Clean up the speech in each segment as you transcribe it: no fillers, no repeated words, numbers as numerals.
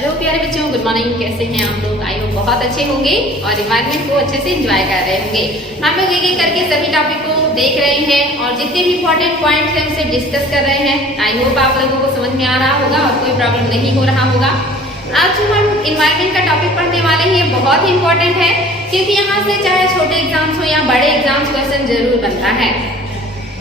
Hello प्यारे बच्चों, good morning. कैसे हैं आप लोग? आई होप बहुत अच्छे होंगे और इन्वायरमेंट को अच्छे से एंजॉय कर रहे होंगे। हम लोग एक एक करके सभी टॉपिक को देख रहे हैं और जितने भी इंपॉर्टेंट पॉइंट्स हैं उसे डिस्कस कर रहे हैं। आई होप आप लोगों को समझ में आ रहा होगा और कोई प्रॉब्लम नहीं हो रहा होगा। आज जो हम इन्वायरमेंट का टॉपिक पढ़ने वाले हैं ये बहुत ही इंपॉर्टेंट है, क्योंकि यहाँ से चाहे छोटे एग्जाम्स हो या बड़े एग्जाम्स क्वेश्चन जरूर बनता है।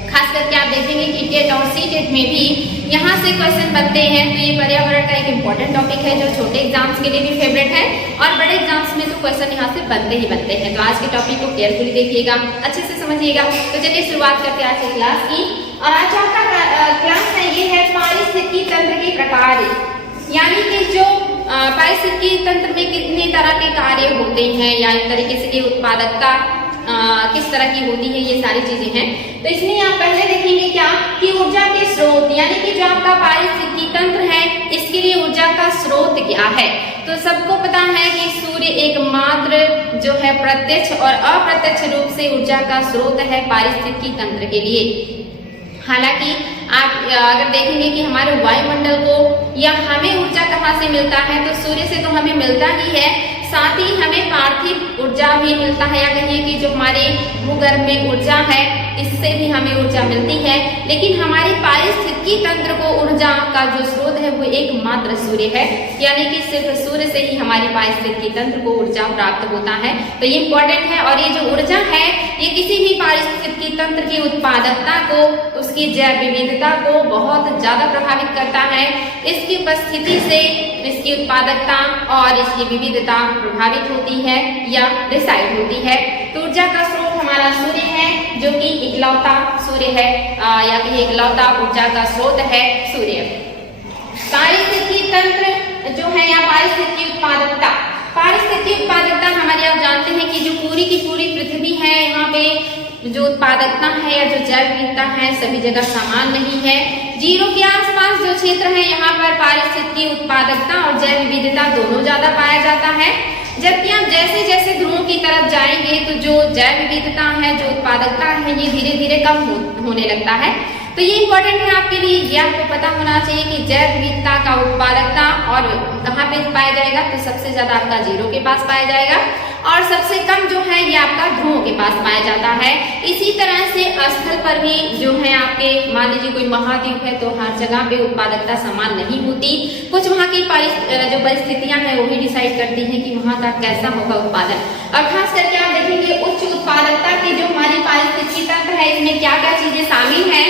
खास करके आप देखेंगे कि टेट और सीटेट में भी यहाँ से क्वेश्चन बनते हैं। तो ये पर्यावरण का एक इम्पोर्टेंट टॉपिक है जो छोटे एग्जाम्स के लिए भी फेवरेट है और बड़े एग्जाम्स में तो क्वेश्चन यहाँ से बनते ही बनते हैं। तो आज के टॉपिक को केयरफुली देखिएगा, अच्छे से समझिएगा। तो चलिए शुरुआत करते हैं आज की क्लास की। और आज आपका क्लास है ये है पारिस्थितिकी तंत्र के प्रकार, यानी कि जो पारिस्थितिकी तंत्र में कितने तरह के कार्य होते हैं या एक तरीके से उत्पादकता किस तरह की होती है, ये सारी चीजें हैं। तो इसमें आप पहले देखेंगे क्या कि ऊर्जा के स्रोत, यानी कि जो आपका पारिस्थितिकी तंत्र है इसके लिए ऊर्जा का स्रोत क्या है। तो सबको पता है कि सूर्य एकमात्र जो है प्रत्यक्ष और अप्रत्यक्ष रूप से ऊर्जा का स्रोत है पारिस्थितिकी तंत्र के लिए। हालांकि आप अगर देखेंगे कि हमारे वायुमंडल को या हमें ऊर्जा कहाँ से मिलता है, तो सूर्य से तो हमें मिलता ही है, साथ ही हमें पार्थिव ऊर्जा भी मिलता है, या कहिए कि जो हमारे भूगर्भ में ऊर्जा है इससे भी हमें ऊर्जा मिलती है। लेकिन हमारे पारिस्थितिकी तंत्र को ऊर्जा का जो स्रोत है वो एकमात्र सूर्य है, यानी कि सिर्फ सूर्य से ही हमारे पारिस्थितिकी तंत्र को ऊर्जा प्राप्त होता है। तो ये इम्पोर्टेंट है और ये जो ऊर्जा है ये किसी भी पारिस्थितिकी तंत्र की उत्पादकता को, उसकी जैव विविधता को बहुत ज्यादा प्रभावित करता है। इसकी उपस्थिति से इसकी उत्पादकता और इसकी विविधता प्रभावित होती है या डिसाइड होती है। तो ऊर्जा का स्रोत हमारा सूर्य है, जो कि इकलौता सूर्य है या कहिए इकलौता ऊर्जा का स्रोत है सूर्य। पारिस्थितिकी तंत्र जो है या पारिस्थितिकी उत्पादकता, पारिस्थितिकी उत्पादकता हमारी आप जानते हैं कि जो पूरी की पूरी पृथ्वी है यहाँ पे जो उत्पादकता है या जो जैव विविधता है सभी जगह समान नहीं है। जीरो के आसपास जो क्षेत्र है यहाँ पर पारिस्थितिकी उत्पादकता और जैव विविधता दोनों ज्यादा पाया जाता है, जबकि आप जैसे जैसे ध्रुवों की तरफ जाएंगे तो जो जैव विविधता है, जो उत्पादकता है, ये धीरे धीरे कम होने लगता है। तो ये इंपॉर्टेंट है आपके लिए, ये आपको पता होना चाहिए कि जैव विविधता का उत्पादकता और कहाँ पे पाया जाएगा, तो सबसे ज्यादा आपका जीरो के पास पाया जाएगा और सबसे कम जो है ये आपका ध्रुवों के पास पाया जाता है। इसी तरह से स्थल पर भी जो है आपके मान लीजिए कोई महाद्वीप है तो हर जगह पे उत्पादकता समान नहीं होती। कुछ वहाँ की जो परिस्थितियां हैं वो भी डिसाइड करती हैं कि वहाँ का कैसा होगा उत्पादन। और खास करके आप देखेंगे उच्च उत्पादकता की जो हमारी पारिस्थितिकी तंत्र है इसमें क्या क्या चीजें शामिल है।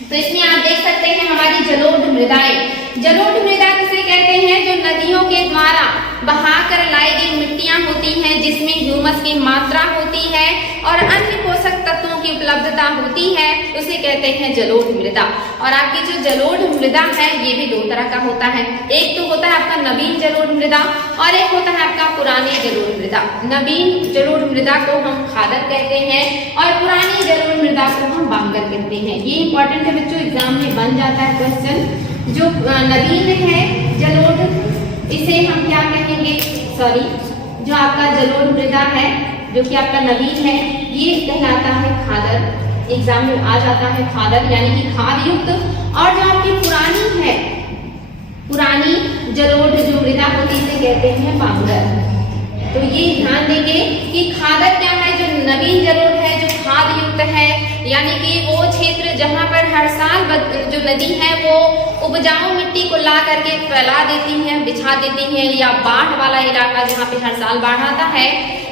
तो इसमें आप देख सकते हैं हमारी जलोढ़ मृदाएं। जलोढ़ मृदा किसे कहते हैं? जो नदियों के द्वारा बहाकर लाई गई मिट्टियां होती हैं, जिसमें ह्यूमस की मात्रा होती है और अन्य पोषक तत्वों की उपलब्धता होती है, उसे कहते हैं जलोढ़ मृदा। और आपकी जो जलोढ़ मृदा है ये भी दो तरह का होता है। एक तो होता है आपका नवीन जलोढ़ मृदा और एक होता है आपका पुरानी जलोढ़ मृदा। नवीन जलोढ़ मृदा को हम खादर कहते हैं और पुरानी जलोढ़ मृदा को हम बांगर कहते हैं। ये इंपॉर्टेंट है बच्चों, एग्जाम में बन जाता है क्वेश्चन। जो नवीन है जलोढ़, इसे हम क्या कहेंगे, सॉरी, जो आपका जलोढ़ मृदा है जो कि आपका नवीन है ये कहलाता है खादर। एग्जाम में आ जाता है खादर यानी कि खाद युक्त। और जो आपकी पुरानी है, पुरानी जलोढ़ जो मृदा होती है इसे कहते हैं बांगर। तो ये ध्यान देंगे कि खादर क्या है, जो नवीन जलोढ़ है जो खाद युक्त है, यानी कि वो क्षेत्र जहाँ पर हर साल जो नदी है वो उपजाऊ मिट्टी को ला करके फैला देती है, बिछा देती है, या बाढ़ वाला इलाका जहाँ पे हर साल बाढ़ आता है,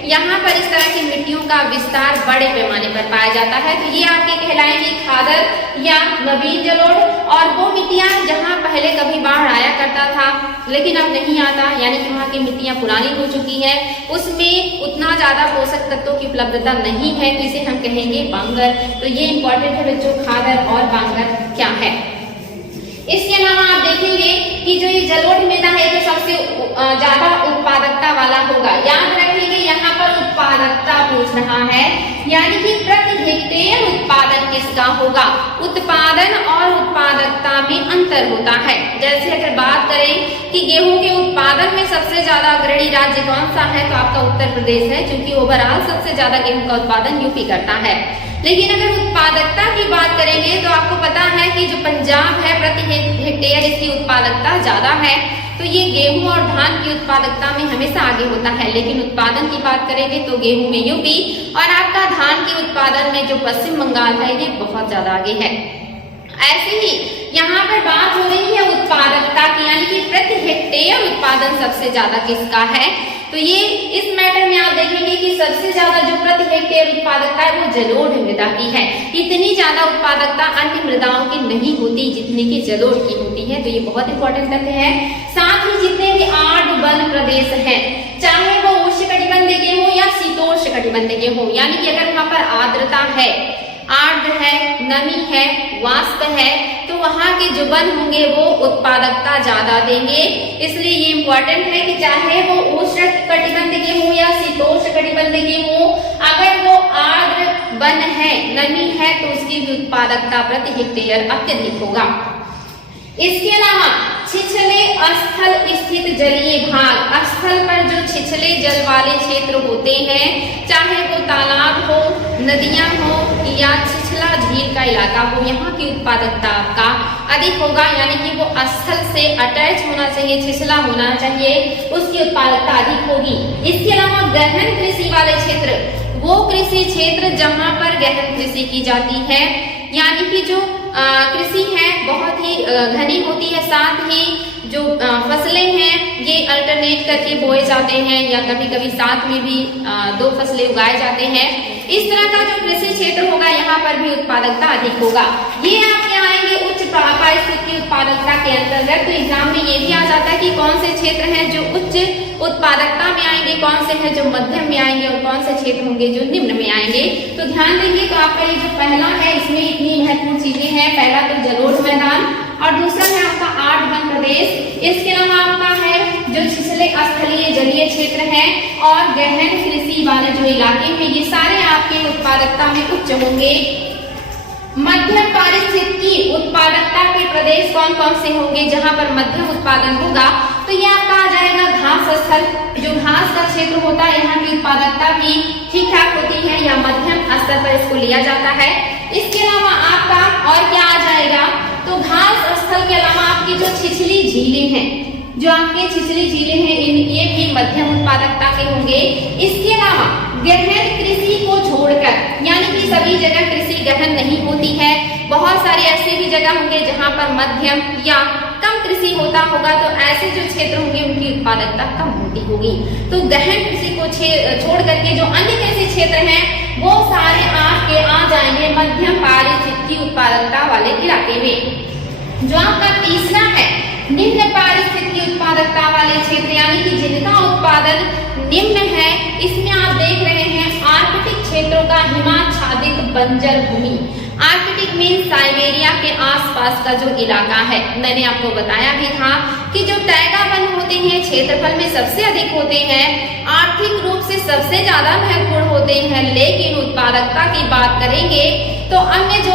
यहाँ पर इस तरह की मिट्टियों का विस्तार बड़े पैमाने पर पाया जाता है। तो ये आपके कहलाएंगे खादर या नवीन जलोढ़। और वो मिट्टियाँ जहाँ पहले कभी बाढ़ आया करता था लेकिन अब नहीं आता, यानी कि वहाँ की मिट्टियाँ पुरानी हो चुकी है, उसमें उतना ज्यादा पोषक तत्वों की उपलब्धता नहीं है, तो इसे हम कहेंगे बांगर। तो ये इंपॉर्टेंट है बच्चों, खादर और बांगर क्या है। इसके अलावा आप देखेंगे कि जो ये जलोढ़ मृदा है जो सबसे ज्यादा उत्पादकता वाला होगा। याद रखेंगे यहाँ पर उत्पादकता पूछ रहा है, यानी कि प्रति हेक्टेयर उत्पादन किसका होगा। उत्पादन और उत्पादकता में अंतर होता है। जैसे अगर बात करें कि गेहूं के उत्पादन में सबसे ज्यादा अग्रणी राज्य कौन सा है, तो आपका उत्तर प्रदेश है, क्योंकि ओवरऑल सबसे ज्यादा गेहूं का उत्पादन यूपी करता है। लेकिन अगर उत्पादकता की बात करेंगे तो आपको पता है कि जो पंजाब है प्रति हेक्टेयर इसकी उत्पादकता ज्यादा है, तो ये गेहूं और धान की उत्पादकता में हमेशा आगे होता है। लेकिन उत्पादन की बात करेंगे तो गेहूं में यूपी और आपका धान के उत्पादन में जो पश्चिम बंगाल है ये बहुत ज्यादा आगे है। ऐसे ही यहाँ पर बात हो रही है उत्पादकता की, यानी कि प्रति हेक्टेयर उत्पादन सबसे ज्यादा किसका है। तो ये इस मैटर में आप देखेंगे कि सबसे ज्यादा जो प्रति हेक्टेयर उत्पादकता है वो जलोढ़ मृदा की है। इतनी ज्यादा उत्पादकता अन्य मृदाओं की नहीं होती जितनी की जलोढ़ की होती है। तो ये बहुत इंपॉर्टेंट तथ्य है। साथ ही जितने भी आर्द्र वन प्रदेश हैं, चाहे वो उष्णकटिबंधीय के हो या शीतोष्णकटिबंधीय के हो, यानी कि अगर वहां पर आर्द्रता है, आर्द्र है, नमी है, वाष्प है, तो वहां के जो वन होंगे वो उत्पादकता ज्यादा देंगे। इसलिए ये इंपॉर्टेंट है कि चाहे वो उष्णकटिबंधीय के हो या शीतोष्णकटिबंधीय के हो, अगर वो आर्द्र वन है, नमी है, तो उसकी भी उत्पादकता प्रति हेक्टेयर अत्यधिक होगा। इसके अलावा छिछले स्थल स्थित जलीय भाग, स्थल पर जो छिछले जल वाले क्षेत्र होते हैं, चाहे वो तालाब हो, नदियां हो या छिछला झील का इलाका हो, यहाँ की उत्पादकता आपका अधिक होगा। यानी कि वो स्थल से अटैच होना चाहिए, छिछला होना चाहिए, उसकी उत्पादकता अधिक होगी। इसके अलावा गहन कृषि वाले क्षेत्र, वो कृषि क्षेत्र जहाँ पर गहन कृषि की जाती है, यानी कि जो कृषि है बहुत ही घनी होती है, साथ ही जो फसलें हैं ये अल्टरनेट करके बोए जाते हैं या कभी कभी साथ में भी दो फसलें उगाए जाते हैं। इस तरह का जो कृषि क्षेत्र होगा यहाँ पर भी उत्पादकता अधिक होगा। ये आपके आएंगे उच्च पारिस्थितिकी उत्पादकता के अंतर्गत। तो एग्जाम में ये भी आ जाता है कि कौन से क्षेत्र हैं जो उच्च उत्पादकता में आएंगे, कौन से हैं जो मध्यम में आएंगे और कौन से क्षेत्र होंगे जो निम्न में आएंगे। तो ध्यान देंगे। तो आपका ये जो पहला है इसमें इतनी महत्वपूर्ण चीजें हैं। पहला तो जलोढ़ मैदान और दूसरा है आपका आर्द्र वन प्रदेश। इसके अलावा आपका है जो छिछले स्थलीय जलीय क्षेत्र है और गहन कृषि वाले जो इलाके हैं, ये सारे आपके उत्पादकता में उच्च होंगे। मध्यम पारिस्थितिकी उत्पादकता के प्रदेश कौन कौन से होंगे जहां पर मध्यम उत्पादन होगा। तो ये आपका आ जाएगा घास स्थल, जो घास का क्षेत्र होता है, यहाँ की उत्पादकता भी ठीक ठाक होती है या मध्यम स्तर पर इसको लिया जाता है। इसके अलावा आपका और क्या आ जाएगा, तो घास स्थल के अलावा आपकी जो छिछली झीलें हैं, जो आपके छिछली झीलें हैं, ये भी मध्यम उत्पादकता के होंगे। इसके अलावा गहन कृषि को छोड़कर, यानी कि सभी जगह कृषि गहन नहीं होती है, बहुत सारे ऐसे भी जगह होंगे जहां पर मध्यम या कम कृषि होता होगा, तो ऐसे जो क्षेत्र होंगे उनकी उत्पादकता कम होती होगी। तो गहन कृषि को छोड़ करके जो अन्य कृषि क्षेत्र हैं वो सारे आपके आ जाएंगे मध्यम पारिस्थितिकी उत्पादकता वाले इलाके में। जो आपका तीसरा है निम्न पारिस्थितिकी उत्पादकता वाले क्षेत्र, यानी कि जिनका उत्पादन निम्न है, इसमें आप देख रहे हैं आर्कटिक क्षेत्रों का हिमाच्छादित बंजर भूमि। आर्कटिक मीन साइबेरिया के आसपास का जो इलाका है, मैंने आपको बताया भी था कि जो टैगा वन होते हैं क्षेत्रफल में सबसे अधिक होते हैं, आर्थिक रूप से सबसे ज्यादा महत्वपूर्ण होते हैं, लेकिन उत्पादकता की बात करेंगे तो अन्य जो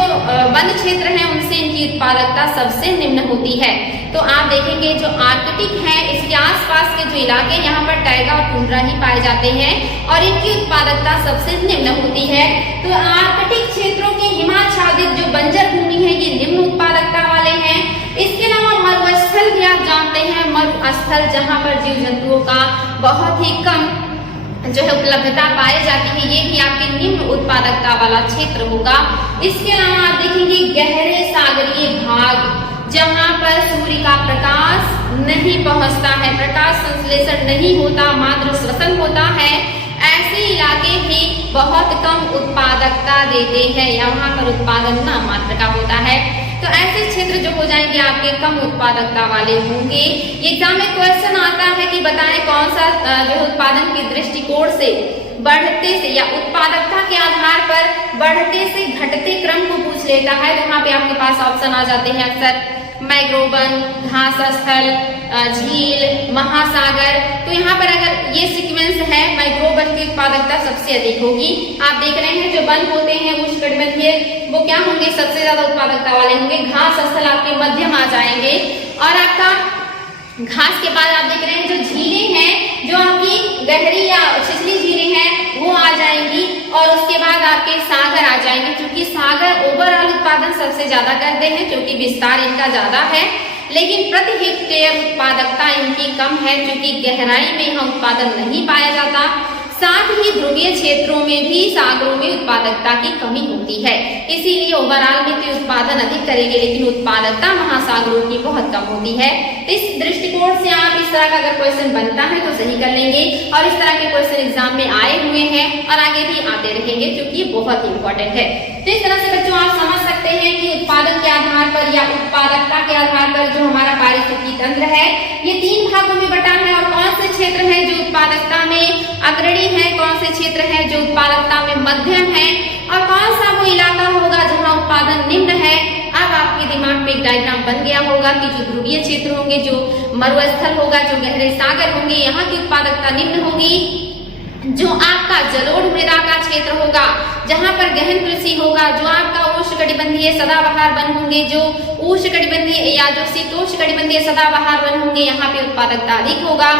वन क्षेत्र हैं उनसे इनकी उत्पादकता सबसे निम्न होती है। तो आप देखेंगे जो आर्कटिक है इसके आसपास के जो इलाके, यहाँ पर टैगा और टुंड्रा ही पाए जाते हैं और इनकी उत्पादकता सबसे निम्न होती है। तो आर्कटिक क्षेत्रों के हिमाच्छादित जो बंजर भूमि है ये निम्न उत्पादकता वाले हैं। इसके अलावा मरुस्थल भी आप जानते हैं, मरुस्थल जहाँ पर जीव जंतुओं का बहुत ही कम जो है उपलब्धता पाई जाती है, ये भी आपके निम्न उत्पादकता वाला क्षेत्र होगा। इसके अलावा आप देखेंगे गहरे सागरीय भाग, जहां पर सूर्य का प्रकाश नहीं पहुंचता है, प्रकाश संश्लेषण नहीं होता, मात्र श्वसन होता है, ऐसे इलाके भी बहुत कम उत्पादकता देते हैं या वहां पर उत्पादन नाम मात्र का होता है। तो ऐसे क्षेत्र जो हो जाएंगे आपके कम उत्पादकता वाले होंगे। एग्जाम में क्वेश्चन आता है कि बताएं कौन सा जो उत्पादन के दृष्टिकोण से बढ़ते से या उत्पादकता के आधार पर बढ़ते से घटते क्रम को पूछ लेता है। तो यहाँ पे आपके पास ऑप्शन आ जाते हैं अक्सर मैग्रोवन, घास स्थल, झील, महासागर। तो यहाँ पर अगर ये सीक्वेंस है, मैग्रोवन की उत्पादकता सबसे अधिक होगी। आप देख रहे हैं जो वन होते हैं उष्णकटिबंधीय वो क्या होंगे, सबसे ज्यादा उत्पादकता वाले होंगे। घास स्थल आपके मध्यम आ जाएंगे और आपका घास के बाद आप देख रहे हैं जो झीलें हैं, जो आपकी गहरी या छिछली झीलें हैं वो आ जाएंगी और उसके बाद आपके सागर आ जाएंगे, क्योंकि सागर ओवरऑल उत्पादन सबसे ज्यादा करते हैं क्योंकि विस्तार इनका ज्यादा है, लेकिन प्रति हेक्टेयर उत्पादकता इनकी कम है क्योंकि गहराई में यहाँ उत्पादन नहीं पाया जाता। साथ ही ध्रुवीय क्षेत्रों में भी सागरों में उत्पादकता की कमी होती है, इसीलिए ओवरऑल में तो उत्पादन अधिक करेंगे लेकिन उत्पादकता महासागरों की बहुत कम होती है। तो इस दृष्टिकोण से आप इस तरह का अगर क्वेश्चन बनता है तो सही कर लेंगे, और इस तरह के क्वेश्चन एग्जाम में आए हुए हैं और आगे भी आते रहेंगे क्योंकि ये बहुत ही इंपॉर्टेंट है। तो इस तरह से बच्चों आप समझ सकते हैं कि उत्पादन के आधार पर या उत्पादकता के आधार पर जो हमारा पारिस्थितिकी तंत्र है ये 3 भागों में बटा है, और कौन से क्षेत्र है जो उत्पादकता में अग्रणी है, कौन से क्षेत्र है जो उत्पादकता में मध्यम है, और कौन सा वो इलाका होगा जहां उत्पादन निम्न है। अब आपके दिमाग में एक डायग्राम बन गया होगा कि जो ध्रुवीय क्षेत्र होंगे, जो मरुस्थल होगा, जो गहरे सागर होंगे, यहाँ की उत्पादकता निम्न होगी। जो आपका जलोढ़ मृदा का क्षेत्र होगा जहां पर गहन कृषि होगा, जो आपका उष्णकटिबंधीय सदाबहार वन होंगे, जो उष्णकटिबंधीय या जो शीतोष्णकटिबंधीय सदाबहार वन होंगे, यहाँ पे उत्पादकता अधिक होगा।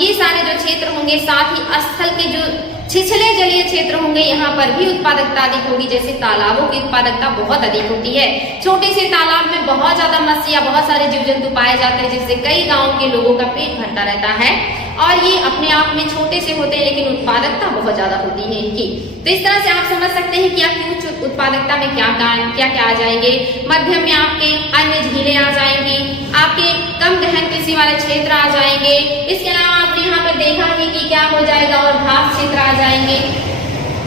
ये सारे जो क्षेत्र होंगे, साथ ही स्थल के जो छिछले जलीय क्षेत्र होंगे यहाँ पर भी उत्पादकता अधिक होगी। जैसे तालाबों की उत्पादकता बहुत अधिक होती है, छोटे से तालाब में बहुत ज्यादा मत्स्य या बहुत सारे जीव जंतु पाए जाते हैं जिससे कई गांव के लोगों का पेट भरता रहता है, और ये अपने आप में छोटे से होते हैं लेकिन उत्पादकता बहुत ज्यादा होती है इनकी। तो इस तरह से आप समझ सकते हैं कि आपकी उच्च उत्पादकता में क्या क्या आ जाएंगे। मध्यम में आपके अन्य झीलें आ जाएंगी, आपके कम गहन कृषि वाले क्षेत्र आ जाएंगे। इसके अलावा आपने यहाँ पर देखा है कि क्या हो जाएगा, और घास क्षेत्र आ जाएंगे।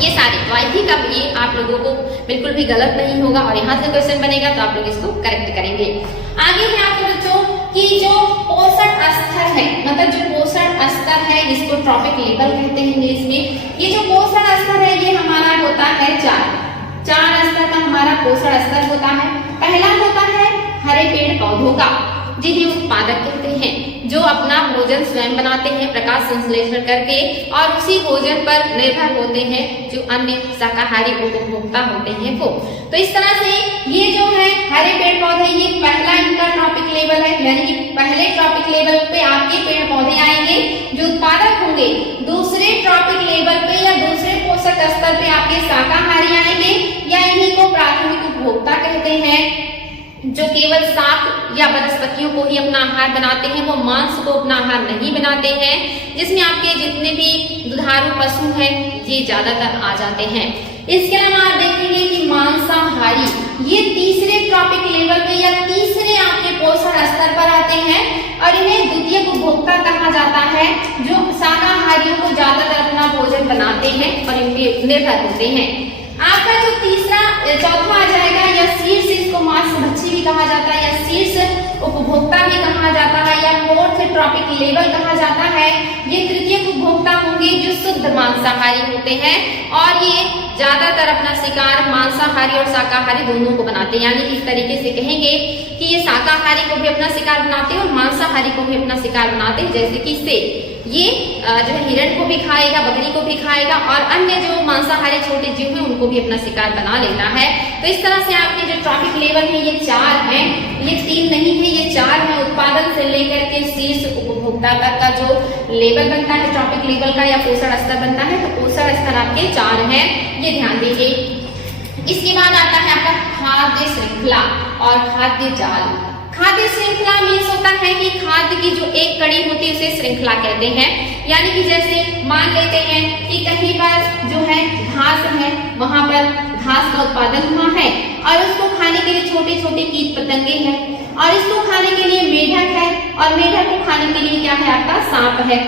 ये सारे तो आई थिंक अब ये आप लोगों को बिल्कुल भी गलत नहीं होगा, और यहाँ से क्वेश्चन बनेगा तो आप लोग इसको करेक्ट करेंगे। आगे है आपके बच्चों कि जो पोषण स्तर है, मतलब जो पोषण स्तर है इसको ट्रॉपिक लेवल कहते हैं इंग्लिश में। ये जो पोषण स्तर है ये हमारा होता है 4 स्तर का हमारा पोषण स्तर होता है। पहला होता है हरे पेड़ पौधों का, जिन्हें उत्पादक कहते हैं, जो अपना भोजन स्वयं बनाते हैं प्रकाश संश्लेषण करके, और उसी भोजन पर निर्भर होते हैं जो अन्य शाकाहारी उपभोक्ता होते हैं वो। तो इस तरह से ये जो है हरे पेड़ पौधे, ये पहला इनका ट्रॉपिक लेवल है, यानी कि पहले ट्रॉपिक लेवल पे आपके पेड़ पौधे आएंगे जो उत्पादक होंगे। दूसरे ट्रॉपिक लेवल पे या दूसरे पोषक स्तर पे आपके शाकाहारी आएंगे, या इन्हीं को प्राथमिक उपभोक्ता कहते हैं, जो केवल शाक या वनस्पतियों को ही अपना आहार बनाते हैं, वो मांस को अपना आहार नहीं बनाते हैं, जिसमें आपके जितने भी दुधारू पशु हैं ये ज्यादातर आ जाते हैं। इसके अलावा आप देखेंगे कि मांसाहारी ये तीसरे ट्रॉपिक लेवल पे या तीसरे आपके पोषण स्तर पर आते हैं, और इन्हें द्वितीयक उपभोक्ता कहा जाता है, जो शाकाहारियों को ज्यादातर अपना भोजन बनाते हैं और इनपे निर्भर होते हैं। आपका जो चौथा आ जाएगा, या शीर्ष, इसको मांसभक्षी भी कहा जाता है, या शीर्ष उपभोक्ता भी कहा जाता है, या फोर्थ ट्रॉपिक लेवल कहा जाता है। ये तृतीयक उपभोक्ता होंगे जो शुद्ध मांसाहारी होते हैं, और ये ज्यादातर अपना शिकार मांसाहारी और शाकाहारी दोनों को बनाते हैं। यानी इस तरीके से कहेंगे कि ये शाकाहारी को भी अपना शिकार बनाते हैं और मांसाहारी को भी अपना शिकार बनाते हैं। जैसे कि सेब, ये जो है हिरण को भी खाएगा, बकरी को भी खाएगा, और अन्य जो मांसाहारी छोटे जीव हैं उनको भी अपना शिकार बना लेता है। तो इस तरह से आपके जो ट्रॉपिक लेवल है ये 4 हैं, ये 3 नहीं है, ये 4 है। उत्पादन से लेकर के शीर्ष उपभोक्ता तक का जो लेवल बनता है ट्रॉपिक लेवल का या पोषण स्तर बनता है, तो पोषण स्तर आपके 4 हैं, ये ध्यान दीजिए। इसके बाद आता है आपका खाद्य श्रृंखला और खाद्य जाल। खाद्य श्रृंखला मीन्स होता है कि खाद्य की जो एक कड़ी होती है उसे श्रृंखला कहते हैं। यानी कि जैसे मान लेते हैं कि कहीं पर जो है घास है, वहां पर घास का उत्पादन हुआ है, और उसको खाने के लिए छोटे छोटे कीट पतंगे हैं, और इसको खाने के लिए मेढक है, और मेढक को खाने के लिए क्या है आपका सांप है।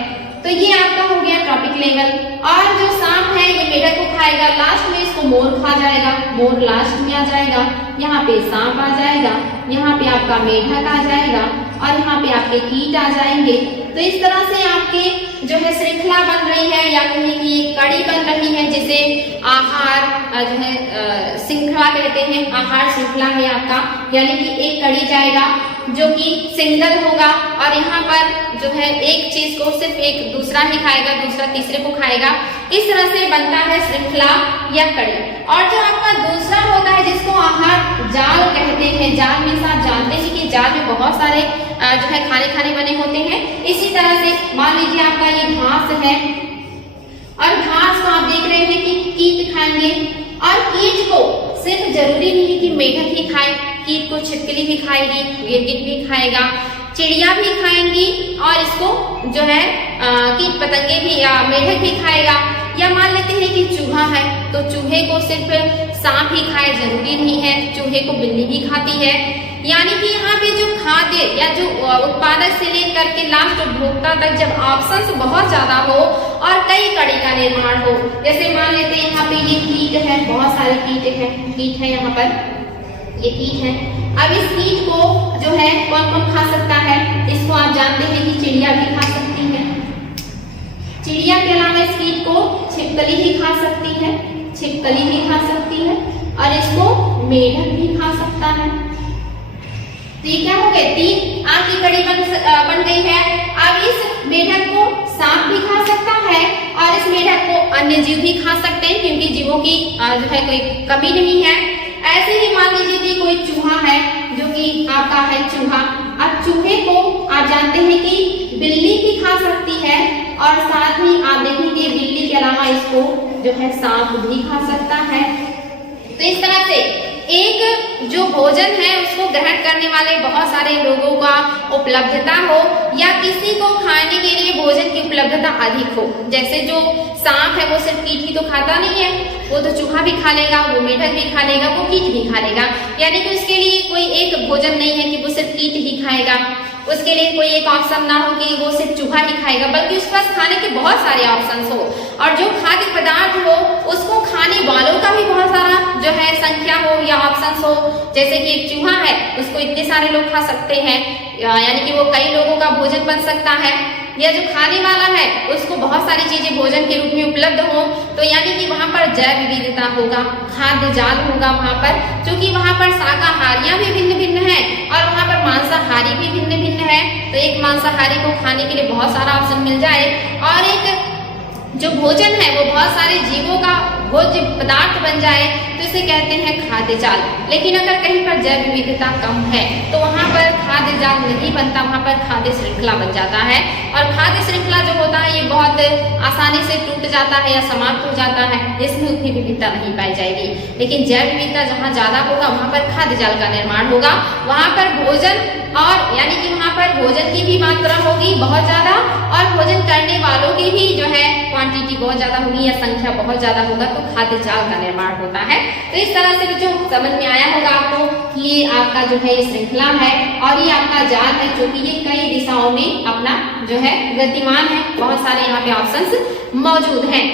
तो ये आपका हो गया ट्रॉपिक लेवल। और जो सांप है ये मेढक को खाएगा, लास्ट में इसको मोर खा जाएगा, मोर लास्ट में आ जाएगा, यहाँ पे सांप आ जाएगा, यहाँ पे आपका मेढक आ जाएगा, और यहाँ पे आपके कीट आ जाएंगे। तो इस तरह से आपके जो है श्रृंखला बन रही है, या कहीं की कड़ी बन रही है, जिसे आहार जो है श्रृंखला कहते हैं। आहार श्रृंखला है आपका, यानी कि एक कड़ी जाएगा जो कि सिंगल होगा, और यहाँ पर जो है एक चीज को सिर्फ एक दूसरा ही खाएगा, दूसरा तीसरे को खाएगा। इस तरह से बनता है श्रृंखला या कड़ी। और जो आपका दूसरा होता है जिसको आहार जाल कहते हैं, जाल में आप जानते हैं कि जाल में बहुत सारे जो है खाने बने होते हैं। इसी तरह से मान लीजिए आपका ये घास है, और घास को आप देख रहे हैं कि कीट खाएंगे, और कीट को सिर्फ जरूरी नहीं कि मेढक ही खाए, कीट को छिपकली भी खाएगी, गिरगिट भी खाएगा, चिड़िया भी खाएंगी, और इसको जो है कीट पतंगे भी या मेढक भी खाएगा। या मान लेते हैं कि चूहा है तो चूहे को सिर्फ सांप ही खाए जरूरी नहीं है, चूहे को बिल्ली भी खाती है। यानी कि यहाँ पे जो खाद्य या जो उत्पादक से लेकर के लास्ट उपभोक्ता तक जब ऑप्शंस बहुत ज्यादा हो और कई कड़ी का निर्माण हो, जैसे मान लेते हैं यहाँ पे ये कीट है, बहुत सारे कीट है यहाँ पर, ये कीट है। अब इस कीट को जो है कौन कौन खा सकता है, इसको आप जानते हैं कि चिड़िया भी खा सकती है। चिड़िया के अलावा इस कीट को छिपकली भी खा सकती है, छिपकली भी खा सकती है, और इसको मेढक भी खा सकता है। तो ये क्या हो गए, 3 आग की कड़ी बन गई है। अब इस मेढक को सांप भी खा सकता है, और इस मेढक को अन्य जीव भी खा सकते हैं, क्योंकि जीवों की जो है कोई कमी नहीं है। ऐसे ही मान लीजिए कि कोई चूहा है जो कि आपका है चूहा। अब चूहे को आप जानते हैं कि बिल्ली भी खा सकती है, और साथ ही आप देखेंगे बिल्ली के अलावा इसको जो है सांप भी खा सकता है। तो इस तरह से एक जो भोजन है उसको ग्रहण करने वाले बहुत सारे लोगों का उपलब्धता हो, या किसी को खाने के लिए भोजन की उपलब्धता अधिक हो। जैसे जो सांप है वो सिर्फ कीट ही तो खाता नहीं है, वो तो चूहा भी खा लेगा, वो मेढक भी खा लेगा, वो कीट भी खा लेगा। यानी कि उसके लिए कोई एक भोजन नहीं है कि वो सिर्फ कीट ही खाएगा, उसके लिए कोई एक ऑप्शन ना हो कि वो सिर्फ चूहा ही खाएगा, बल्कि उसके पास खाने के बहुत सारे ऑप्शंस हो, और जो खाद्य पदार्थ हो उसको खाने वालों का भी बहुत सारा जो है संख्या हो या ऑप्शंस हो। जैसे कि एक चूहा है उसको इतने सारे लोग खा सकते हैं, यानी कि वो कई लोगों का भोजन बन सकता है। या जो खाने वाला है उसको बहुत सारी चीजें भोजन के रूप में उपलब्ध हो, तो यानी कि वहां पर जैव विविधता होगा, खाद्य जाल होगा वहां पर, क्योंकि वहां पर शाकाहारियां भी भिन्न भिन्न है और वहां पर मांसाहारी भी भिन्न भिन्न है। तो एक मांसाहारी को खाने के लिए बहुत सारा ऑप्शन मिल जाए, और एक जो भोजन है वो बहुत सारे जीवों का भोज्य पदार्थ बन जाए, तो इसे कहते हैं खाद्य जाल। लेकिन अगर कहीं पर जैव विविधता कम है तो वहां पर खाद्य जाल नहीं बनता, वहां पर खाद्य श्रृंखला बन जाता है, और खाद्य श्रृंखला जो होता है ये बहुत आसानी से टूट जाता है या समाप्त हो जाता है, इसमें उतनी विविधता नहीं पाई जाएगी। लेकिन जैव विविधता जहाँ ज्यादा होगा वहां पर खाद्य जाल का निर्माण होगा, वहां पर भोजन और यानी कि वहां पर भोजन की भी मात्रा होगी बहुत ज्यादा, और भोजन करने वालों की भी जो है क्वांटिटी बहुत ज्यादा होगी या संख्या बहुत ज्यादा होगा, तो खाद्य जाल का निर्माण होता है। तो इस तरह से जो समझ में आया होगा आपको कि ये आपका जो है श्रृंखला है, और ये आपका जाल है जो कि ये कई दिशाओं में अपना जो है गतिमान है, बहुत सारे यहाँ पे ऑप्शंस मौजूद हैं।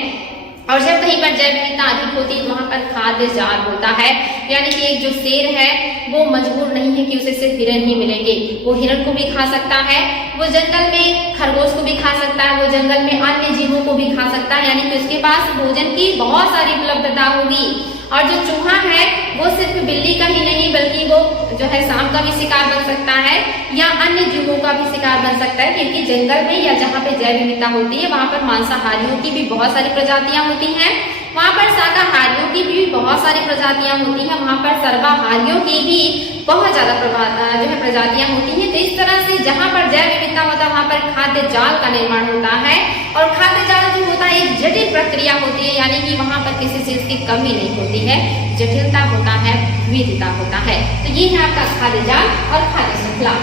और जब कहीं पर जैव विविधता अधिक होती है तो वहां पर खाद्य जाल होता है, यानी कि एक जो शेर है वो मजबूर नहीं है कि उसे सिर्फ हिरन ही मिलेंगे, वो हिरन को भी खा सकता है, वो जंगल में खरगोश को भी खा सकता है, वो जंगल में अन्य जीवों को भी खा सकता है, यानी कि उसके पास भोजन की बहुत सारी उपलब्धता होगी। और जो चूहा है वो सिर्फ बिल्ली का ही नहीं बल्कि वो जो है सांप का भी शिकार बन सकता है या अन्य जीवों का भी शिकार बन सकता है, क्योंकि जंगल में या जहाँ पे जैव विविधता होती है वहां पर मांसाहारियों की भी बहुत सारी प्रजातियां होती हैं, वहां पर शाकाहारियों की भी बहुत सारी प्रजातियां होती हैं, वहां पर सर्वाहारियों की भी बहुत ज्यादा जो है प्रजातियां होती हैं। तो इस तरह से जहां पर जैव विविधता होता है वहां पर खाद्य जाल का निर्माण होता है, और खाद्य जाल जो होता है एक जटिल प्रक्रिया होती है, यानी कि वहां पर किसी चीज की कमी नहीं होती है, जटिलता होता है, विविधता होता है। तो ये है आपका खाद्य जाल और खाद्य श्रृंखला।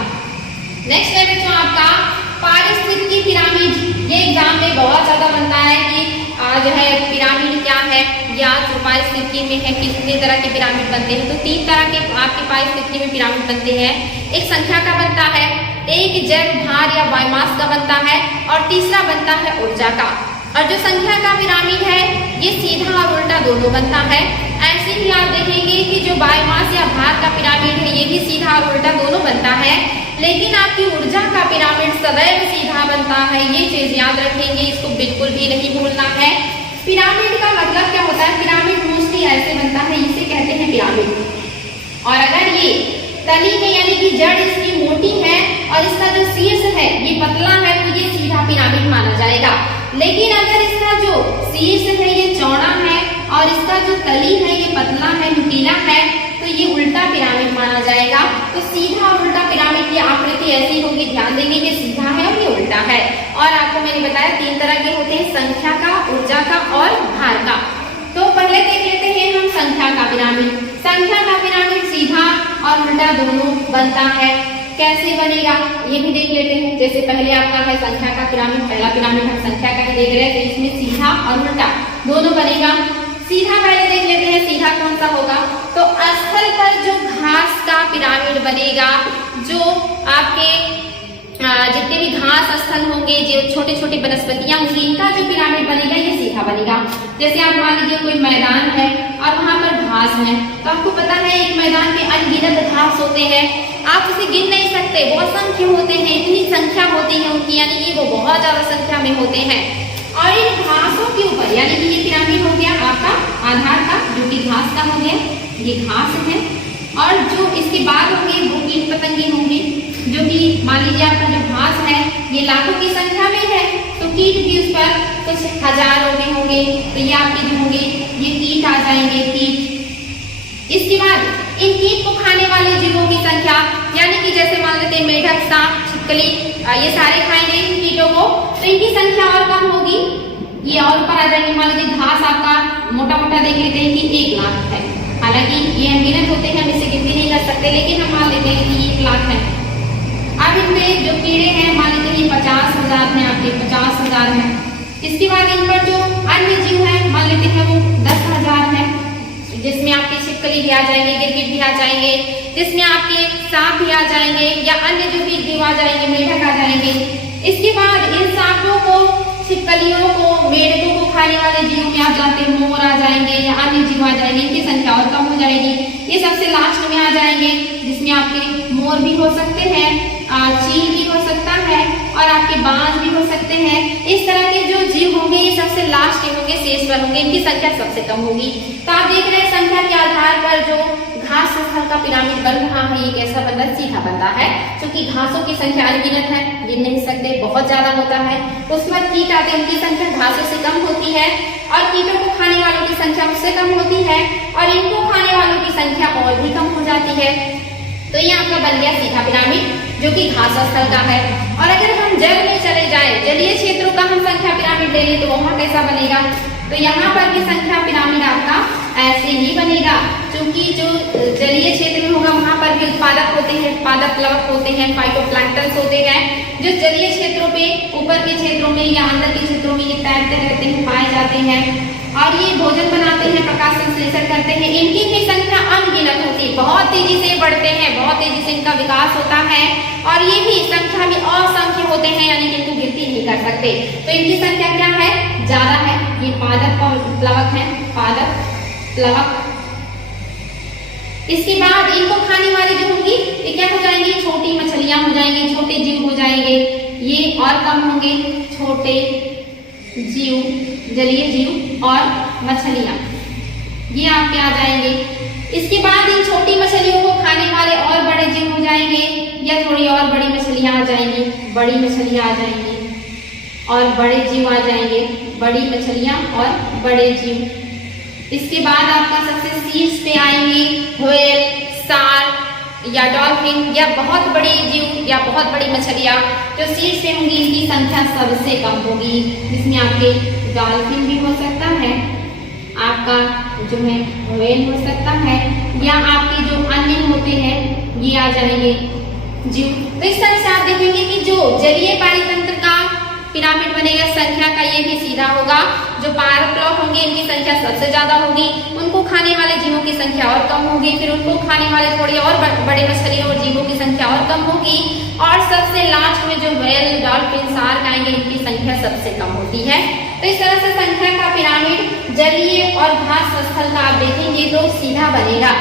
नेक्स्ट है बच्चों आपका पारिस्थितिकी पिरामिड। ये एग्जाम में बहुत ज्यादा बनता है कि जो है पिरामिड क्या है, या जो पारिस्थितिकी में है कितने तरह के पिरामिड बनते हैं। तो 3 तरह के आपके पारिस्थितिकी में पिरामिड बनते हैं, एक संख्या का बनता है, एक जैव भार या बायोमास का बनता है, और तीसरा बनता है ऊर्जा का। और जो संख्या का पिरामिड है ये सीधा और उल्टा दोनों बनता है। ऐसे ही आप देखेंगे कि जो बायोमास या भार का पिरामिड है ये भी सीधा और उल्टा दोनों बनता है, लेकिन आपकी ऊर्जा का पिरामिड सदैव सीधा बनता है। ये चीज याद रखेंगे, इसको बिल्कुल भी नहीं भूलना है। पिरामिड का मतलब क्या होता है, पिरामिड मोस्टली ऐसे बनता है, इसे कहते हैं पिरामिड। और अगर ये तली में यानी कि जड़ इसकी मोटी है और इसका जो शीर्ष है ये पतला है तो ये सीधा पिरामिड माना जाएगा। लेकिन अगर इसका जो शीर्ष है ये चौड़ा है और इसका जो तली है ये पतला है, नुकीला है, तो ये उल्टा पिरामिड माना जाएगा। तो सीधा और उल्टा पिरामिड की आकृति ऐसी होगी, ध्यान देंगे ये सीधा है और ये उल्टा है। और आपको मैंने बताया 3 तरह के होते हैं, संख्या का, ऊर्जा ऊर्जा का और भार का। तो पहले देख लेते हैं हम संख्या का पिरामिड। संख्या का पिरामिड सीधा और उल्टा दोनों बनता है। कैसे बनेगा ये भी देख लेते हैं। जैसे पहले आपका है संख्या का पिरामिड, पहला पिरामिड हम संख्या का ही देख रहे हैं, तो इसमें सीधा और उल्टा दोनों बनेगा। सीधा पहले देख लेते हैं, सीधा कौन सा होगा। तो स्थल पर जो घास का पिरामिड बनेगा, जो आपके जितने भी घास स्थल होंगे, जो छोटे छोटे वनस्पतियां होंगी, इनका जो पिरामिड बनेगा ये सीधा बनेगा। जैसे आप मान लीजिए कोई मैदान है और वहां पर घास है, तो आपको पता है एक मैदान में अनगिनत घास होते हैं, आप उसे गिन नहीं सकते, बहुत संख्या होते हैं, इतनी संख्या होती है उनकी, यानी कि वो बहुत ज्यादा संख्या में होते हैं। और इन घासों के ऊपर, यानी कि ये पिरामिड हो गया आपका आधार का, जो कि घास का हो गया, ये घास है। और जो इसके बाद होंगे वो कीट पतंगे होंगे, जो कि मान लीजिए आपका जो घास है ये लाखों की संख्या में है, तो कीट भी उस पर कुछ हजारों में होंगे, तो ये आपके जो होंगे ये कीट आ जाएंगे, कीट। इसके बाद इन कीट को खाने वाले जीवों की संख्या, यानी कि जैसे मान लेते हैं मेढक, सांप, छिपकली, ये सारे खाएंगे इन कीटों को, तो इनकी संख्या और कम होगी, ये और ऊपर आ जाएंगे। मान लीजिए घास आपका मोटा मोटा देख लेते हैं कि 1 लाख है, हालांकि ये अनगिनत होते हैं, हम इसे गिनती नहीं कर सकते, लेकिन हम मान लेते हैं कि 1 लाख है। अब इनमें जो कीड़े हैं मान लेते हैं 50,000 हैं, आपके 50,000 हैं। इसके बाद इन पर जो अन्य जीव हैं मान लेते हैं वो 10,000 है, जिसमें आपके छिपकली भी आ जाएंगे, गिरगिट भी आ जाएंगे, जिसमें आपके सांप भी आ जाएंगे, या अन्य जो भी जीव आ जाएंगे, मेढक आ जाएंगे। इसके बाद इन सांपों को, छिपकलियों को, मेढकों को खाने वाले जीवों में आप जानते हैं मोर आ जाएंगे या अन्य जीव आ जाएंगे, इनकी संख्या और कम हो जाएगी। ये सबसे लास्ट में आ जाएंगे, जिसमें आपके मोर भी हो सकते हैं, चील भी हो सकता है, और आपके बाज भी हो सकते हैं। इस तरह के जो जीव होंगे ये सबसे लास्ट के होंगे, शेष पर होंगे, इनकी संख्या सबसे कम होगी। तो आप देख रहे हैं संख्या के आधार पर जो घास स्थल का पिरामिड बन रहा है ये कैसा बनता है, सीधा बनता है, क्योंकि घासों की संख्या अनगिनत है, गिन नहीं सकते, बहुत ज्यादा होता है। उसके बाद कीट आते हैं, उनकी संख्या घासों से कम होती है, और कीटों को खाने वालों की संख्या उससे कम होती है, और इनको खाने वालों की संख्या और भी कम हो जाती है। तो ये आपका बन गया सीधा पिरामिड, जो कि घास स्थल का है। और अगर हम जल में चले जाए, जलीय क्षेत्रों का हम संख्या पिरामिड ले लें, तो वहां कैसा बनेगा। तो यहाँ पर भी संख्या पिरामिड आपका ऐसे ही बनेगा, क्योंकि जो जलीय क्षेत्र में होगा वहां पर भी उत्पादक होते हैं, उत्पादक प्लवक होते हैं, फाइटोप्लैंक्टन्स होते हैं, जो जलीय क्षेत्रों पे, ऊपर के क्षेत्रों में या अंदर के क्षेत्रों में ये तैरते रहते हैं, पाए जाते हैं, और ये भोजन बनाते हैं, प्रकाश संश्लेषण करते हैं। इनकी भी संख्या अनगिनत होती है, बहुत तेजी से बढ़ते हैं, बहुत तेजी से इनका विकास होता है, और ये भी संख्या में असंख्य होते हैं, यानी कि इनको गिनती नहीं कर सकते। तो इनकी संख्या क्या है, ज्यादा है। ये पादप और प्लवक है, पादप, प्लवक। इसके बाद इनको खाने वाले जो होंगी ये क्या हो जाएंगी, छोटी मछलियां हो जाएंगी, छोटे जीव हो जाएंगे, ये और कम होंगे, छोटे जीव, जलीय जीव और मछलियां, ये आपके आ जाएंगे। इसके बाद इन छोटी मछलियों को खाने वाले और बड़े जीव हो जाएंगे, या थोड़ी और बड़ी मछलियां आ जाएंगी, बड़ी मछलियां आ जाएंगी, और बड़े जीव आ जाएंगे, बड़ी मछलियां और बड़े जीव। इसके बाद आपका सबसे शीर्ष पे आएंगे व्हेल, शार्क या डॉल्फिन, या बहुत बड़ी जीव या बहुत बड़ी मछलियां जो शीर्ष पे होंगी, इनकी संख्या सबसे कम होगी, जिसमें आपके डॉल्फिन भी हो सकता है, आपका जो है व्हेल हो सकता है, या आपके जो अन्य होते हैं ये आ जाएंगे जीव। तो इस तरह से आप देखेंगे कि जो जलीय पारितंत्र का पिरामिड बनेगा संख्या का ये भी सीधा होगा, जो पायरोप्लॉक होंगे इनकी संख्या सबसे ज्यादा होगी, उनको खाने वाले जीवों की संख्या और कम होगी, फिर उनको खाने वाले थोड़ी और बड़े मछलियों और जीवों की संख्या और कम होगी, और सबसे लास्ट में जो व्हेल, डॉल्फिन, शार्क आएंगे इनकी संख्या सबसे कम होती है। तो इस तरह से संख्या का पिरामिड जलीय और घास स्थल का आप देखेंगे तो सीधा बनेगा।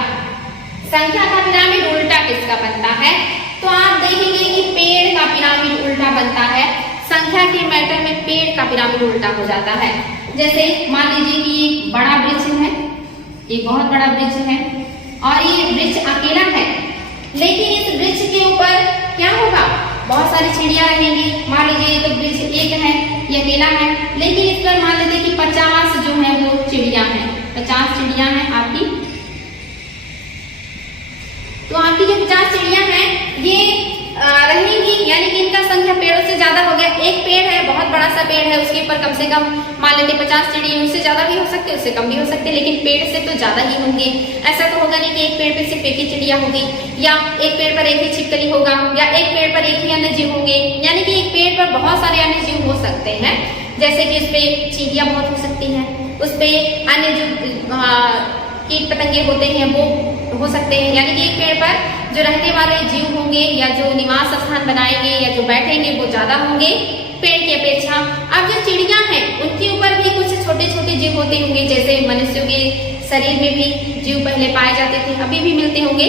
संख्या का पिरामिड उल्टा किसका बनता है, तो आप देखेंगे कि पेड़ का पिरामिड उल्टा बनता है। संख्या के मैटर में पेड़ का पिरामिड उल्टा हो जाता है। जैसे मान लीजिए कि एक बड़ा वृक्ष है, एक बहुत बड़ा वृक्ष है, और ये वृक्ष अकेला है, लेकिन इस वृक्ष के ऊपर क्या होगा, बहुत सारी चिड़िया रहेंगी। मान लीजिए ये तो वृक्ष एक है, ये अकेला है, लेकिन इस पर मान लीजिए कि 50 जो है वो चिड़िया है, 50 चिड़िया है आपकी। तो आपकी जो 50 चिड़िया हैं ये रहेंगी, यानी कि इनका संख्या पेड़ों से ज्यादा हो गया, एक पेड़ है, बहुत बड़ा सा पेड़ है, उसके ऊपर कम से कम मान लेते 50 चिड़िया, उससे ज्यादा भी हो सकते, उससे कम भी हो सकते, लेकिन पेड़ से तो ज्यादा ही होंगे। ऐसा तो होगा नहीं कि एक पेड़ पे सिर्फ एक ही चिड़िया होगी, या एक पेड़ पर एक ही छिपकली होगा, या एक पेड़ पर एक ही अन्य जीव होंगे। यानी कि एक पेड़ पर बहुत सारे अन्य जीव हो सकते हैं, जैसे कि उस पे चींटियां बहुत हो सकती हैं, उस पे अन्य जो कीट पतंगे होते हैं वो हो सकते हैं। यानी कि एक पेड़ पर जो रहने वाले जीव होंगे या जो निवास स्थान बनाएंगे या जो बैठेंगे वो ज्यादा होंगे पेड़ की अपेक्षा। अब जो चिड़िया हैं उनके ऊपर भी कुछ छोटे छोटे जीव होते होंगे, जैसे मनुष्यों के शरीर में भी जीव पहले पाए जाते थे, अभी भी मिलते होंगे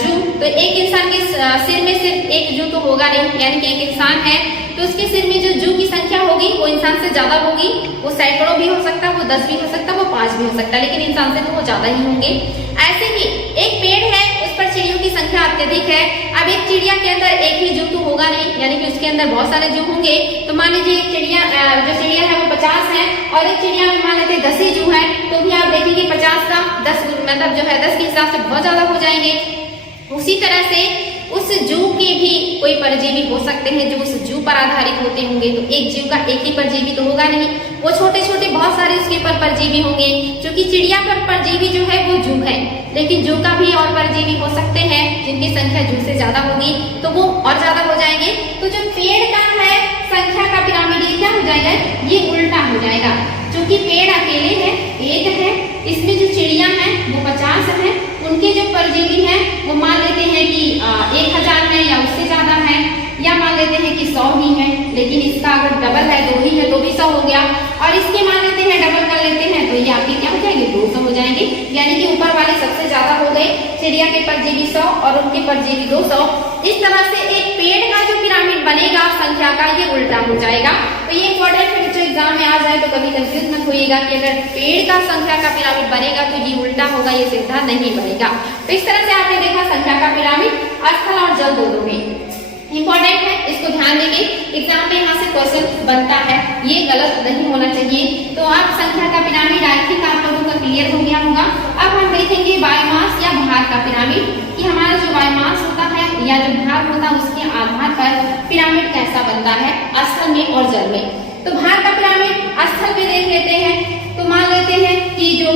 जू। तो एक इंसान के सिर में सिर्फ एक जू तो होगा नहीं, यानी कि एक इंसान है तो उसके सिर में जो जू की संख्या होगी वो इंसान से ज्यादा होगी। वो सैकड़ों भी हो सकता, वो 10 भी हो सकता, वो 5 भी हो सकता, लेकिन इंसान से तो वो ज्यादा ही होंगे। ऐसे ही एक पेड़ है, उस पर चिड़ियों की संख्या अत्यधिक है। अब एक चिड़िया के अंदर एक ही जू तो होगा नहीं, यानी कि उसके अंदर बहुत सारे जू होंगे। तो मान लीजिए एक चिड़िया जो चिड़िया है वो 50 है और एक चिड़िया में मान लेते 10 ही जू है, तो भी आप देखेंगे 50 का 10 मतलब जो है 10 के हिसाब से बहुत ज्यादा हो जाएंगे। उसी तरह से उस जू के भी कोई परजीवी हो सकते हैं जो उस जू पर आधारित होते होंगे। तो एक जीव का एक ही परजीवी तो होगा नहीं, वो छोटे छोटे बहुत सारे उसके पर परजीवी होंगे। क्योंकि चिड़िया पर परजीवी जो है वो जू है, लेकिन जू का भी और परजीवी हो सकते हैं जिनकी संख्या जू से ज्यादा होगी, तो वो और ज्यादा हो जाएंगे। तो जो पेड़ का है संख्या का पिरामिड, ये क्या हो जाएगा, ये उल्टा हो जाएगा। क्योंकि पेड़ अकेले है, एक है, इसमें जो चिड़िया है वो 50 है, उनके जो परजीवी हैं वो मान लेते हैं कि 1000 है या उससे ज्यादा है, या मान लेते हैं कि 100 ही है, लेकिन इसका अगर डबल है 2 ही है तो भी 100 हो गया, और इसके मान लेते हैं डबल कर लेते हैं तो ये आपके क्या हो जाएंगे 200 हो जाएंगे। यानी कि ऊपर वाले सबसे ज्यादा हो गए, चिड़िया के परजीवी 100 और उनके परजीवी 200। इस तरह से एक पेड़ का जो पिरामिड बनेगा संख्या का, ये उल्टा हो जाएगा। तो ये इंपॉर्टेंट है, जो एग्जाम में आ जाए तो कभी कंफ्यूज मत होइएगा कि अगर पेड़ का संख्या का पिरामिड बनेगा तो ये उल्टा होगा, ये सीधा नहीं बनेगा। तो इस तरह से आपने देखा संख्या का पिरामिड स्थल और जल दोनों में इंपॉर्टेंट है, इसको ध्यान देंगे। एग्जाम में यहाँ से क्वेश्चन बनता है, ये गलत नहीं होना चाहिए। तो आप संख्या का पिरामिड आई थिंक आप लोगों का क्लियर हो गया होगा। अब हम देखेंगे बायोमास या भार का पिरामिड, कि हमारा जो बायोमास होता है या जो भार होता है उसके आधार पर पिरामिड कैसा बनता है स्थल में और जल में। तो भार का पिरामिड स्थल में देख लेते हैं, तो मान लेते हैं कि जो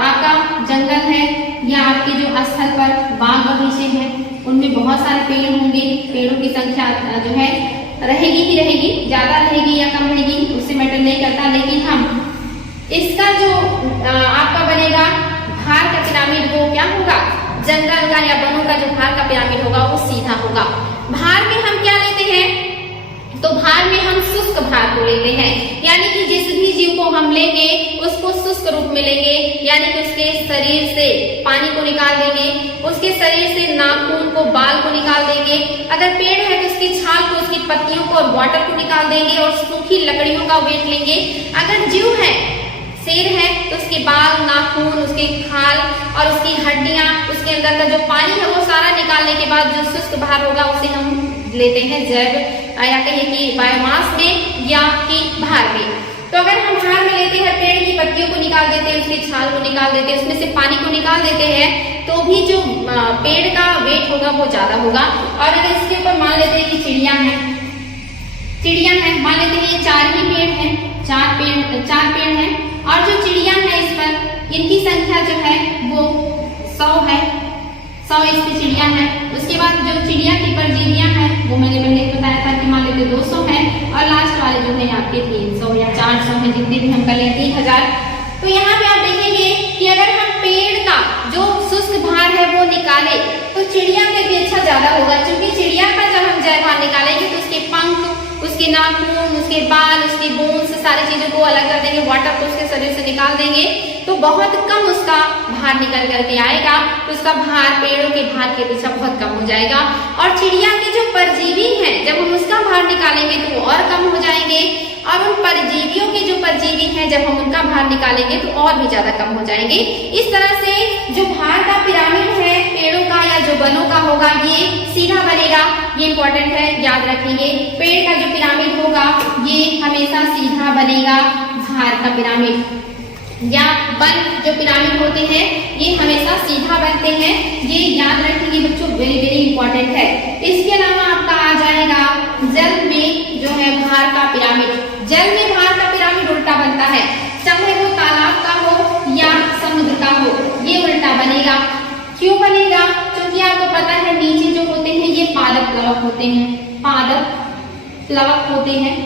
आपका जंगल है या आपके जो स्थल पर बाग बगीचे हैं उनमें बहुत सारे पेड़ होंगे, पेड़ों की संख्या जो है रहेगी ही रहेगी, ज्यादा रहेगी या कम रहेगी उससे मैटर नहीं करता। लेकिन हम इसका जो आपका बनेगा भार का पिरामिड वो क्या होगा, जंगल का या वनों का जो भार का पिरामिड होगा वो सीधा होगा। भार में हम क्या लेते हैं, तो भार में हम शुष्क भार को लेते हैं, यानी कि जिस भी जीव को हम लेंगे उसको शुष्क रूप में लेंगे, यानी कि उसके शरीर से पानी को निकाल देंगे, उसके शरीर से नाखून को बाल को निकाल देंगे, अगर पेड़ है तो उसकी छाल को, उसकी पत्तियों को और वाटर को निकाल देंगे और सूखी लकड़ियों का वेट लेंगे। अगर जीव है शेर है तो उसके बाल, नाखून, उसके खाल और उसकी हड्डियां, उसके अंदर का जो पानी है वो सारा निकालने के बाद जो शुष्क भार होगा उसे हम लेते हैं जैव या कहिए कि बायोमास में या कि भार में। तो अगर हम भार में लेते हैं, पेड़ की पत्तियों को निकाल देते हैं, उसकी छाल को निकाल देते हैं, उसमें से पानी को निकाल देते हैं, तो भी जो पेड़ का वेट होगा वो ज्यादा होगा। और अगर इसके ऊपर मान लेते हैं कि चिड़िया है, मान लेते हैं ये 4 ही पेड़ हैं, 4 पेड़ हैं, और जो चिड़िया है इस पर इनकी संख्या जो है वो 100 है, 100 इसकी चिड़िया है। उसके बाद जो चिड़िया की परजीवियां हैं वो मैंने पहले बताया था कि मान लेते 200 है, और लास्ट वाले जो है आपके 300 या 400 है, जितने भी हम कर लें 3000। तो यहाँ पे आप देखेंगे कि अगर हम पेड़ का जो शुष्क भार है वो निकाले तो चिड़िया की अपेक्षा ज्यादा होगा, क्योंकि चिड़िया का जब हम जैव भार निकालेंगे तो उसके पंख, उसके नाखून, उसके बाल, उसकी बोन्स, सारी चीजों को अलग कर देंगे, वाटर को उसके शरीर से निकाल देंगे, तो बहुत कम उसका भार निकल करके आएगा। तो उसका भार पेड़ों के भार के अपेक्षा बहुत कम हो जाएगा। और चिड़िया के जो परजीवी हैं जब हम उसका भार निकालेंगे तो वो और कम हो जाएंगे, और उन परजीवियों के जो परजीवी हैं जब हम उनका भार निकालेंगे तो और भी ज्यादा कम हो जाएंगे। इस तरह से जो भार का पिरामिड है पेड़ों का या जो वनों का होगा ये सीधा बनेगा, ये इंपॉर्टेंट है, याद रखेंगे। पेड़ का जो पिरामिड होगा ये हमेशा सीधा बनेगा, भार का पिरामिड या वन जो पिरामिड होते हैं ये हमेशा सीधा बनते हैं, ये याद रखेंगे बच्चों, वेरी वेरी इंपॉर्टेंट है। इसके अलावा आपका आ जाएगा जल में जो है भार का पिरामिड, जल में भार का पिरामिड उल्टा बनता है, चाहे वो तालाब का हो या समुद्र का हो, ये उल्टा बनेगा। क्यों बनेगा? क्योंकि आपको पता है नीचे जो होते हैं ये पादप प्लवक होते हैं, पादप प्लवक होते हैं,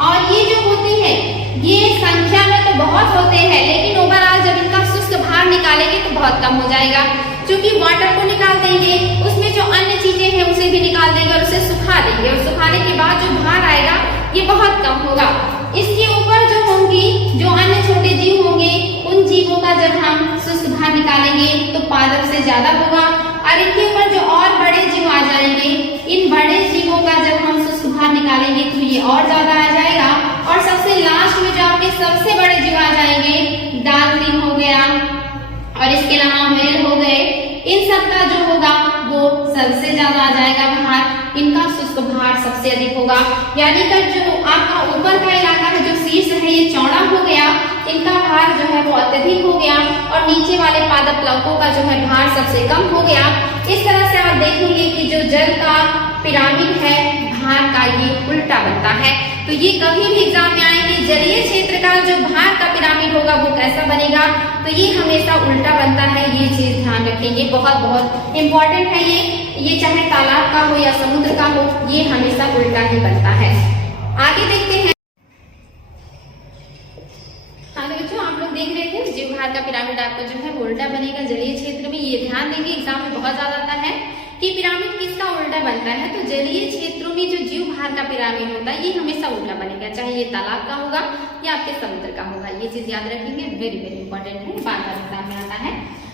और ये जो होते हैं ये संख्या में तो बहुत होते हैं, लेकिन ओवरऑल जब इनका शुष्क भार निकालेंगे तो बहुत कम हो जाएगा। क्योंकि वाटर को निकाल देंगे, उसमें जो अन्य चीजें हैं उसे भी निकाल देंगे और उसे सुखा देंगे, और सुखाने के बाद जो भार आएगा ये बहुत कम होगा। इसके ऊपर जो होंगी, जो अन्य छोटे जीव होंगे, उन जीवों का जब हम शुष्क भार निकालेंगे तो पादप से ज्यादा होगा, और इनके ऊपर जो और बड़े जीव आ जाएंगे, इन बड़े जीवों का जब हम शुष्क भार निकालेंगे तो ये और ज्यादा आ जाएगा। और सबसे लास्ट में जो आपके सबसे बड़े जीव आ जाएंगे, डॉल्फिन हो गया और इसके अलावा व्हेल हो गए, इन सब का जो होगा वो सबसे ज्यादा आ जाएगा भार, इनका शुष्क भार सबसे अधिक होगा। यानी कि जो आपका ऊपर का इलाका है, जो शीर्ष है ये चौड़ा हो गया, इनका भार जो है वो अत्यधिक हो गया, और नीचे वाले पादप प्लवकों का जो है भार सबसे कम हो गया। इस तरह से आप देखेंगे कि जो जल का पिरामिड है भार का ये उल्टा बनता है। तो ये कभी भी एग्जाम में आए कि जलीय क्षेत्र का जो भार का पिरामिड होगा वो कैसा बनेगा, तो ये हमेशा उल्टा बनता है, ये चीज ध्यान रखेंगे, बहुत बहुत इंपॉर्टेंट है ये चाहे तालाब का हो या समुद्र का हो, ये हमेशा उल्टा ही बनता है। आगे देखते हैं। हाँ तो बच्चों आप लोग देख रहे थे जीव भार का पिरामिड आपका जो है वो उल्टा बनेगा जलीय क्षेत्र में। ये ध्यान देंगे, एग्जाम में बहुत ज्यादा आता है कि पिरामिड किसका उल्टा बनता है, तो जलीय क्षेत्रों में जो जीव भार का पिरामिड होता है ये हमेशा उल्टा बनेगा, चाहे ये तालाब का होगा या आपके समुद्र का होगा। ये चीज याद रखेंगे, वेरी वेरी इंपॉर्टेंट है, बार बार एग्जाम में आता है।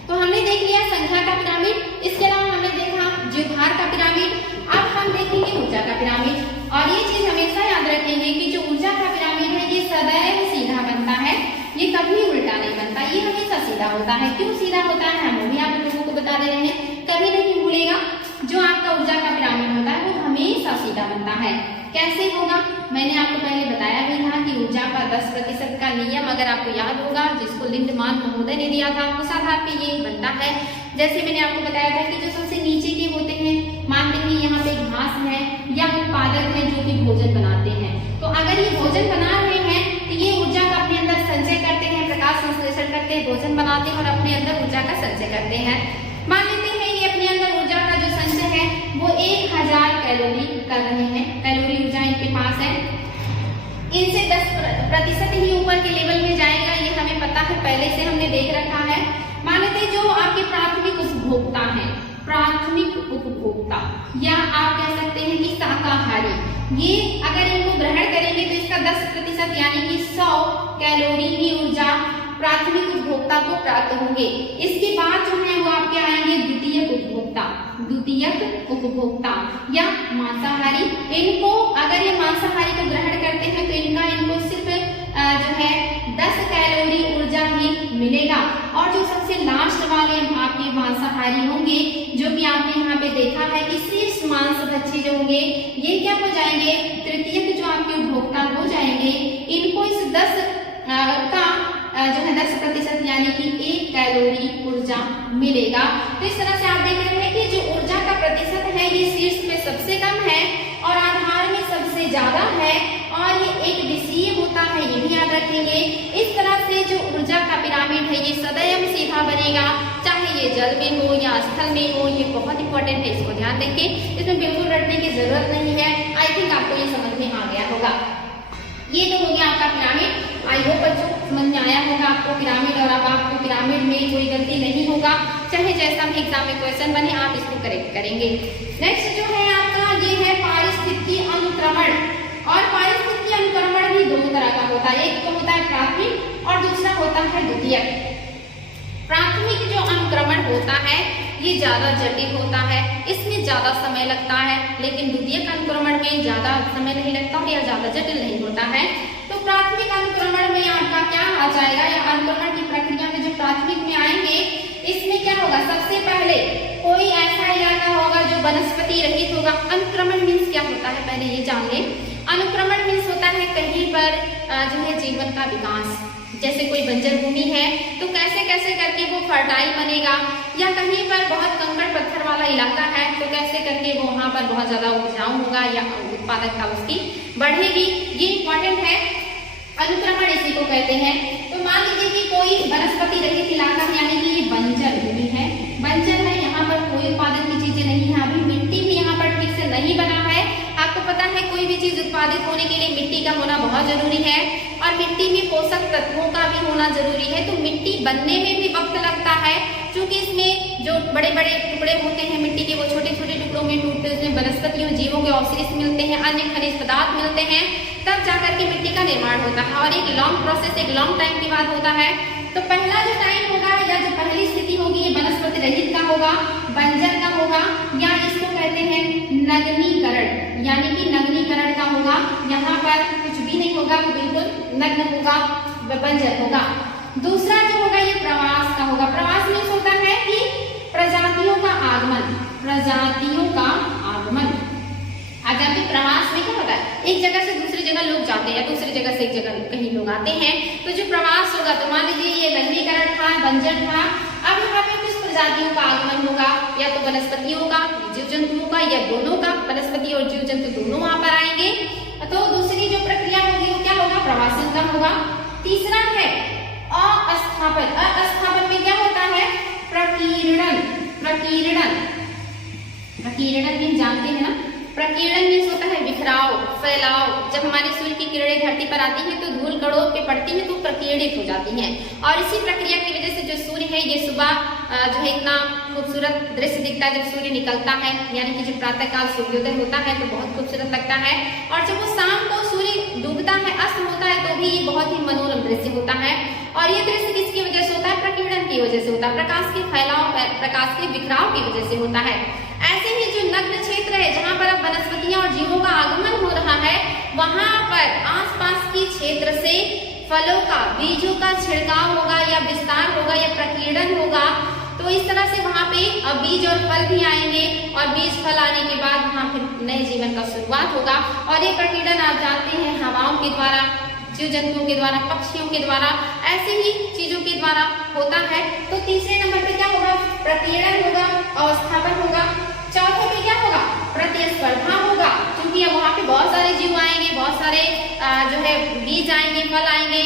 तो हमने देख लिया संख्या का पिरामिड, इसके अलावा हमने देखा जीव भार का पिरामिड, अब हम देखेंगे ऊर्जा का पिरामिड। और ये चीज हमेशा याद रखेंगे कि जो ऊर्जा का पिरामिड है ये सदैव सीधा बनता है, ये कभी उल्टा नहीं बनता, ये हमेशा सीधा होता है। क्यों सीधा होता है हम वो भी आप लोगों को बता दे रहे हैं, कभी नहीं भूलेगा। जो आपका ऊर्जा का पिरामिड होता है वो हमेशा सीधा बनता है। कैसे होगा? मैंने आपको पहले बताया भी था कि ऊर्जा का 10% का नियम अगर आपको याद होगा, जिसको लिंडमान महोदय ने दिया था, उस आधार पे ये बनता है। जैसे मैंने आपको बताया था कि जो सबसे नीचे के होते हैं, मान लीजिए यहाँ पे घास है या पादप है जो कि भोजन बनाते हैं, तो अगर ये भोजन बना रहे हैं तो ये ऊर्जा का अपने अंदर संचय करते हैं, प्रकाश संश्लेषण करते हैं, भोजन बनाते हैं और अपने अंदर ऊर्जा का संचय करते हैं। मान लेते हैं ये अपने अंदर ऊर्जा का जो संचय है वो 1000 कैलोरी कर रहे हैं, कैलोरी ऊर्जा इनके पास है। इनसे 10% ही ऊपर के लेवल में जाएगा, ये हमें पता है, पहले से हमने देख रखा है। मान लेते हैं जो आपके प्राथमिक उपभोक्ता हैं, प्राथमिक उपभोक्ता या आप कह सकते हैं कि शाकाहारी, ये अगर इनको ग्रहण करेंगे तो इसका 10% यानी कि 100 कैलोरी की ऊर्जा प्राथमिक उपभोक्ता को प्राप्त होंगे। इसके बाद जो है वो आपके आएंगे द्वितीयक उपभोक्ता, द्वितीयक उपभोक्ता या मांसाहारी। इनको अगर ये मांसाहारी को ग्रहण करते हैं तो इनको सिर्फ जो है 10 कैलोरी ऊर्जा ही मिलेगा। और जो सबसे लास्ट वाले आपके मांसाहारी होंगे, जो कि आपने यहाँ पे देखा है कि शीर्ष मांस भक्षी जो होंगे ये क्या हो जाएंगे, तृतीयक जो आपके उपभोक्ता हो जाएंगे। इनको इस 10 का जो है 10% यानी कि 1 कैलोरी ऊर्जा मिलेगा। तो इस तरह से आप देख रहे हैं कि जो ऊर्जा का प्रतिशत है ये शीर्ष में सबसे कम है और आधार में सबसे ज्यादा है, और ये एक दिशीय होता है, ये भी याद रखेंगे। इस तरह से जो ऊर्जा का पिरामिड है ये सदैव सीधा बनेगा, चाहे ये जल में हो या स्थल में हो। ये बहुत इंपॉर्टेंट है, इसको ध्यान रखें, इसमें बिल्कुल रटने की जरूरत नहीं है। आई थिंक आपको ये समझ में आ गया होगा। ये तो हो गया आपका पिरामिड। आई होप बच्चों समझ में आया होगा आपको पिरामिड, और अब आपको पिरामिड में कोई गलती नहीं होगा, चाहे जैसा भी एग्जाम में क्वेश्चन बने आप इसको करेक्ट करेंगे। नेक्स्ट जो है आपका ये है पारिस्थितिकी अनुक्रमण। और पारिस्थितिकी अनुक्रमण भी 2 तरह का होता है, एक तो होता है प्राथमिक और दूसरा होता है द्वितीयक। प्राथमिक जो अनुक्रमण होता है ये ज्यादा जटिल होता है, इसमें ज्यादा समय लगता है, लेकिन द्वितीयक अनुक्रमण में ज्यादा समय नहीं लगता या ज्यादा जटिल नहीं होता है। तो प्राथमिक अनुक्रमण में आपका क्या आ जाएगा, या अनुक्रमण की प्रक्रिया में जो प्राथमिक में आएंगे इसमें क्या होगा, सबसे पहले कोई ऐसा इलाका होगा जो वनस्पति रहित होगा। अनुक्रमण मीन्स क्या होता है पहले ये जान लें। अनुक्रमण मीन्स होता है कहीं पर जो है जीवन का विकास, जैसे कोई बंजर भूमि है तो कैसे कैसे करके वो फर्टाइल बनेगा, या कहीं पर बहुत कंकड़ पत्थर वाला इलाका है तो कैसे करके वो वहां पर बहुत ज्यादा उपजाऊ होगा या उत्पादकता उसकी बढ़ेगी। ये इंपॉर्टेंट है। अनुक्रमण इसी को कहते हैं। तो मान लीजिए कि कोई वनस्पति रहित इलाका यानी कि ये बंजर भूमि है, बंजर है, यहाँ पर कोई उत्पादन की चीजें नहीं है, अभी मिट्टी भी यहाँ पर ठीक से नहीं बना है। आपको पता है कोई भी चीज उत्पादित होने के लिए मिट्टी का होना बहुत जरूरी है और मिट्टी में पोषक तत्वों का भी होना जरूरी है। तो मिट्टी बनने में भी वक्त लगता है, क्योंकि इसमें जो बड़े बड़े टुकड़े होते हैं मिट्टी के, वो छोटे छोटे टुकड़ों में टूटते, उसमें वनस्पतियों जीवों के अवशेष मिलते हैं, अन्य खनिज पदार्थ मिलते हैं, तब जाकर के मिट्टी का निर्माण होता है और एक लॉन्ग प्रोसेस, एक लॉन्ग टाइम के बाद होता है। तो पहला जो टाइम होगा या जो पहली स्थिति होगी ये वनस्पति रहित का होगा, बंजर का होगा, या इसको कहते हैं नग्नीकरण, यानी कि नग्नीकरण का होगा। यहाँ पर कुछ भी नहीं होगा, वो बिल्कुल नग्न होगा, बंजर होगा। दूसरा जो होगा ये प्रवास का होगा। प्रवास मीन्स होता है कि प्रजातियों का आगमन, प्रजातियों का आगमन। आजादी प्रवास में क्या होता है, एक जगह से दूसरी जगह लोग जाते हैं, दूसरी जगह से एक जगह कहीं लोग आते हैं। तो जो प्रवास होगा, तो मान लीजिए ये नगरीकरण था, बंजर था, अब यहाँ पे कुछ प्रजातियों का आगमन होगा, या तो वनस्पतियों का, जीव जंतुओं का, या दोनों का, वनस्पति और जीव जंतु दोनों वहां पर आएंगे। तो दूसरी जो प्रक्रिया होगी वो क्या होगा, प्रवासन का होगा। तीसरा है अस्थापन। अस्थापन में क्या होता है, प्रकीर्णन। प्रकीर्णन, प्रकीर्णन भी जानते हैं ना, प्रकीर्णन मीन्स होता है बिखराव, फैलाव। जब हमारी सूर्य की किरणें धरती पर आती हैं तो धूल कणों पे पड़ती हैं तो प्रकीर्णित हो जाती हैं, और इसी प्रक्रिया की वजह से जो सूर्य है ये सुबह जो है इतना खूबसूरत दृश्य दिखता है। जब सूर्य निकलता है यानी कि जब प्रातः काल सूर्योदय होता है तो बहुत खूबसूरत लगता है, और जब वो शाम को सूर्य डूबता है, अस्त होता है, तो भी ये बहुत ही मनोरम दृश्य होता है। और ये दृश्य किसकी वजह से होता है, प्रकीर्णन की वजह से होता है, प्रकाश के फैलाव, प्रकाश के बिखराव की वजह से होता है। ऐसे ही जो नग्न क्षेत्र है जहाँ पर अब वनस्पतियां और जीवों का आगमन हो रहा है, वहां पर आसपास के क्षेत्र से फलों का, बीजों का छिड़काव होगा या विस्तार होगा या प्रकीर्णन होगा। तो इस तरह से वहां पे अब बीज और फल भी आएंगे, और बीज फल आने के बाद वहां फिर नए जीवन का शुरुआत होगा। और ये प्रकीर्णन आप जानते हैं हवाओं के द्वारा, जीव जंतुओं के द्वारा, पक्षियों के द्वारा, ऐसे ही चीजों के द्वारा होता है। तो तीसरे नंबर पे क्या होगा, प्रकीर्णन होगा, अवस्थापन होगा। चौथे पे क्या होगा, प्रतिस्पर्धा होगा, क्योंकि अब वहां पे बहुत सारे जीव आएंगे, बहुत सारे जो है बीज आएंगे, फल आएंगे,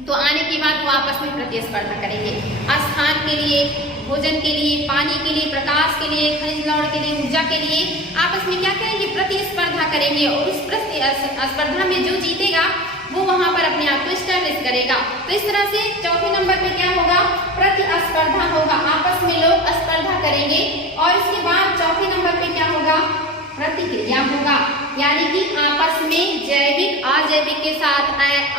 तो आने के बाद वो आपस में प्रतिस्पर्धा करेंगे, स्थान के लिए, भोजन के लिए, पानी के लिए, प्रकाश के लिए, खनिज लवण के लिए, ऊर्जा के लिए आपस में क्या करेंगे, प्रतिस्पर्धा करेंगे। और उस प्रतिस्पर्धा में जो जीतेगा वो वहां पर अपने आप को स्टैब्लिश करेगा। तो इस तरह से चौथे नंबर पे क्या होगा, प्रतिस्पर्धा होगा, आपस में लोग स्पर्धा करेंगे। और इसके बाद चौथे नंबर पे क्या होगा, प्रतिक्रिया होगा, यानी कि आपस में जैविक अजैविक के साथ,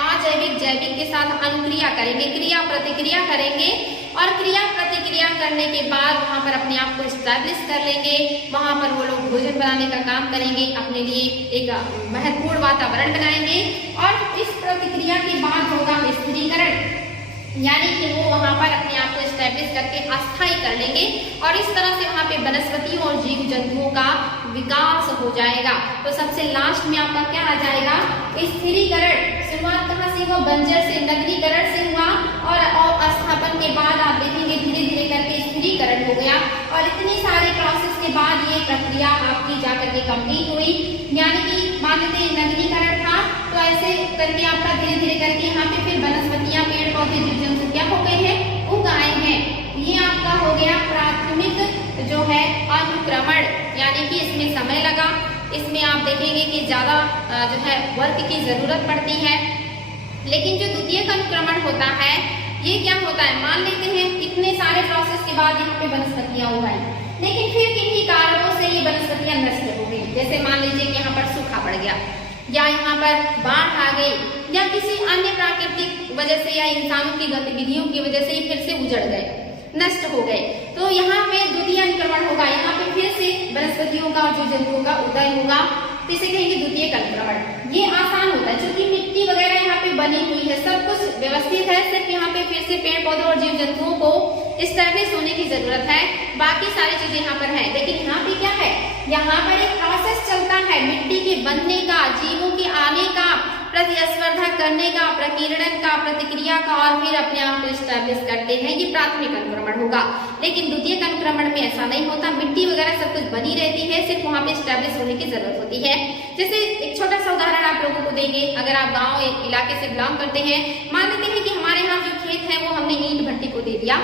अजैविक जैविक के साथ अनुक्रिया करेंगे, क्रिया प्रतिक्रिया करेंगे। और क्रिया प्रतिक्रिया करने के बाद वहां पर अपने आप को स्टैब्लिश कर लेंगे, वहां पर वो लोग भोजन बनाने का काम करेंगे, अपने लिए एक महत्वपूर्ण वातावरण बनाएंगे। और इस प्रतिक्रिया के बाद होगा स्थिरीकरण, यानी कि वो वहां पर अपने आप को स्टैब्लिश करके अस्थायी कर लेंगे, और इस तरह से वहां पे वनस्पतियों और जीव जंतुओं का विकास हो जाएगा। तो सबसे लास्ट में आपका क्या आ जाएगा, स्थिरीकरण। शुरुआत कहाँ से हुआ, बंजर से, नगरीकरण से हुआ, और अस्थापन के बाद आप देखेंगे धीरे धीरे करके स्थिरीकरण हो गया। और इतने सारे प्रोसेस के बाद ये प्रक्रिया आपकी जाकर के कंप्लीट हुई। यानी कि मान लेते नगरीकरण था, तो ऐसे करके आपका धीरे धीरे करके यहाँ पे फिर वनस्पतियां, पेड़ पौधे, जीव जंतु क्या हो गए हैं, उग आए हैं। ये आपका हो गया प्राथमिक जो है अनुक्रमण, यानी कि इसमें समय लगा, इसमें आप देखेंगे कि ज्यादा जो है वर्क की जरूरत पड़ती है। लेकिन जो द्वितीयक अनुक्रमण होता है ये क्या होता है, मान लेते हैं इतने सारे प्रोसेस के बाद यहाँ पे वनस्पतियां उगाई, लेकिन फिर किन्हीं कारणों से ये वनस्पतियां नष्ट हो गई। जैसे मान लीजिए कि यहाँ पर सूखा पड़ गया, या यहाँ पर बाढ़ आ गई, या किसी अन्य प्राकृतिक वजह से या इंसानों की गतिविधियों की वजह से फिर से उजड़ गए, नष्ट हो गए। तो यहाँ पे द्वितीय अनुक्रमण होगा, यहाँ पे फिर से वनस्पतियों का और जीव जंतुओं का उदय होगा, तो इसे कहेंगे द्वितीय अनुक्रमण। ये आसान होता है क्योंकि मिट्टी वगैरह यहाँ पे बनी हुई है, सब कुछ व्यवस्थित है, सिर्फ यहाँ पे फिर से पेड़ पौधों और जीव जंतुओं को स्टैब्लिश होने की जरूरत है, बाकी सारी चीजें यहाँ पर है। लेकिन यहाँ पे क्या है, यहाँ पर एक प्रोसेस चलता है मिट्टी के बनने का, जीवों के आने का, प्रतिस्पर्धा करने का, प्रकीर्णन का, प्रतिक्रिया का और फिर अपने आप को स्टैब्लिश करते हैं, ये प्राथमिक अनुक्रमण होगा। लेकिन द्वितीयक अनुक्रमण में ऐसा नहीं होता, मिट्टी वगैरह सब कुछ बनी रहती है, सिर्फ वहाँ पे स्टैब्लिश होने की जरूरत होती है। जैसे एक छोटा सा उदाहरण आप लोगों को देंगे, अगर आप गाँव इलाके से बिलोंग करते हैं, मान लेते हैं कि हमारे यहाँ जो खेत है वो हमने ईंट भट्टी को दे दिया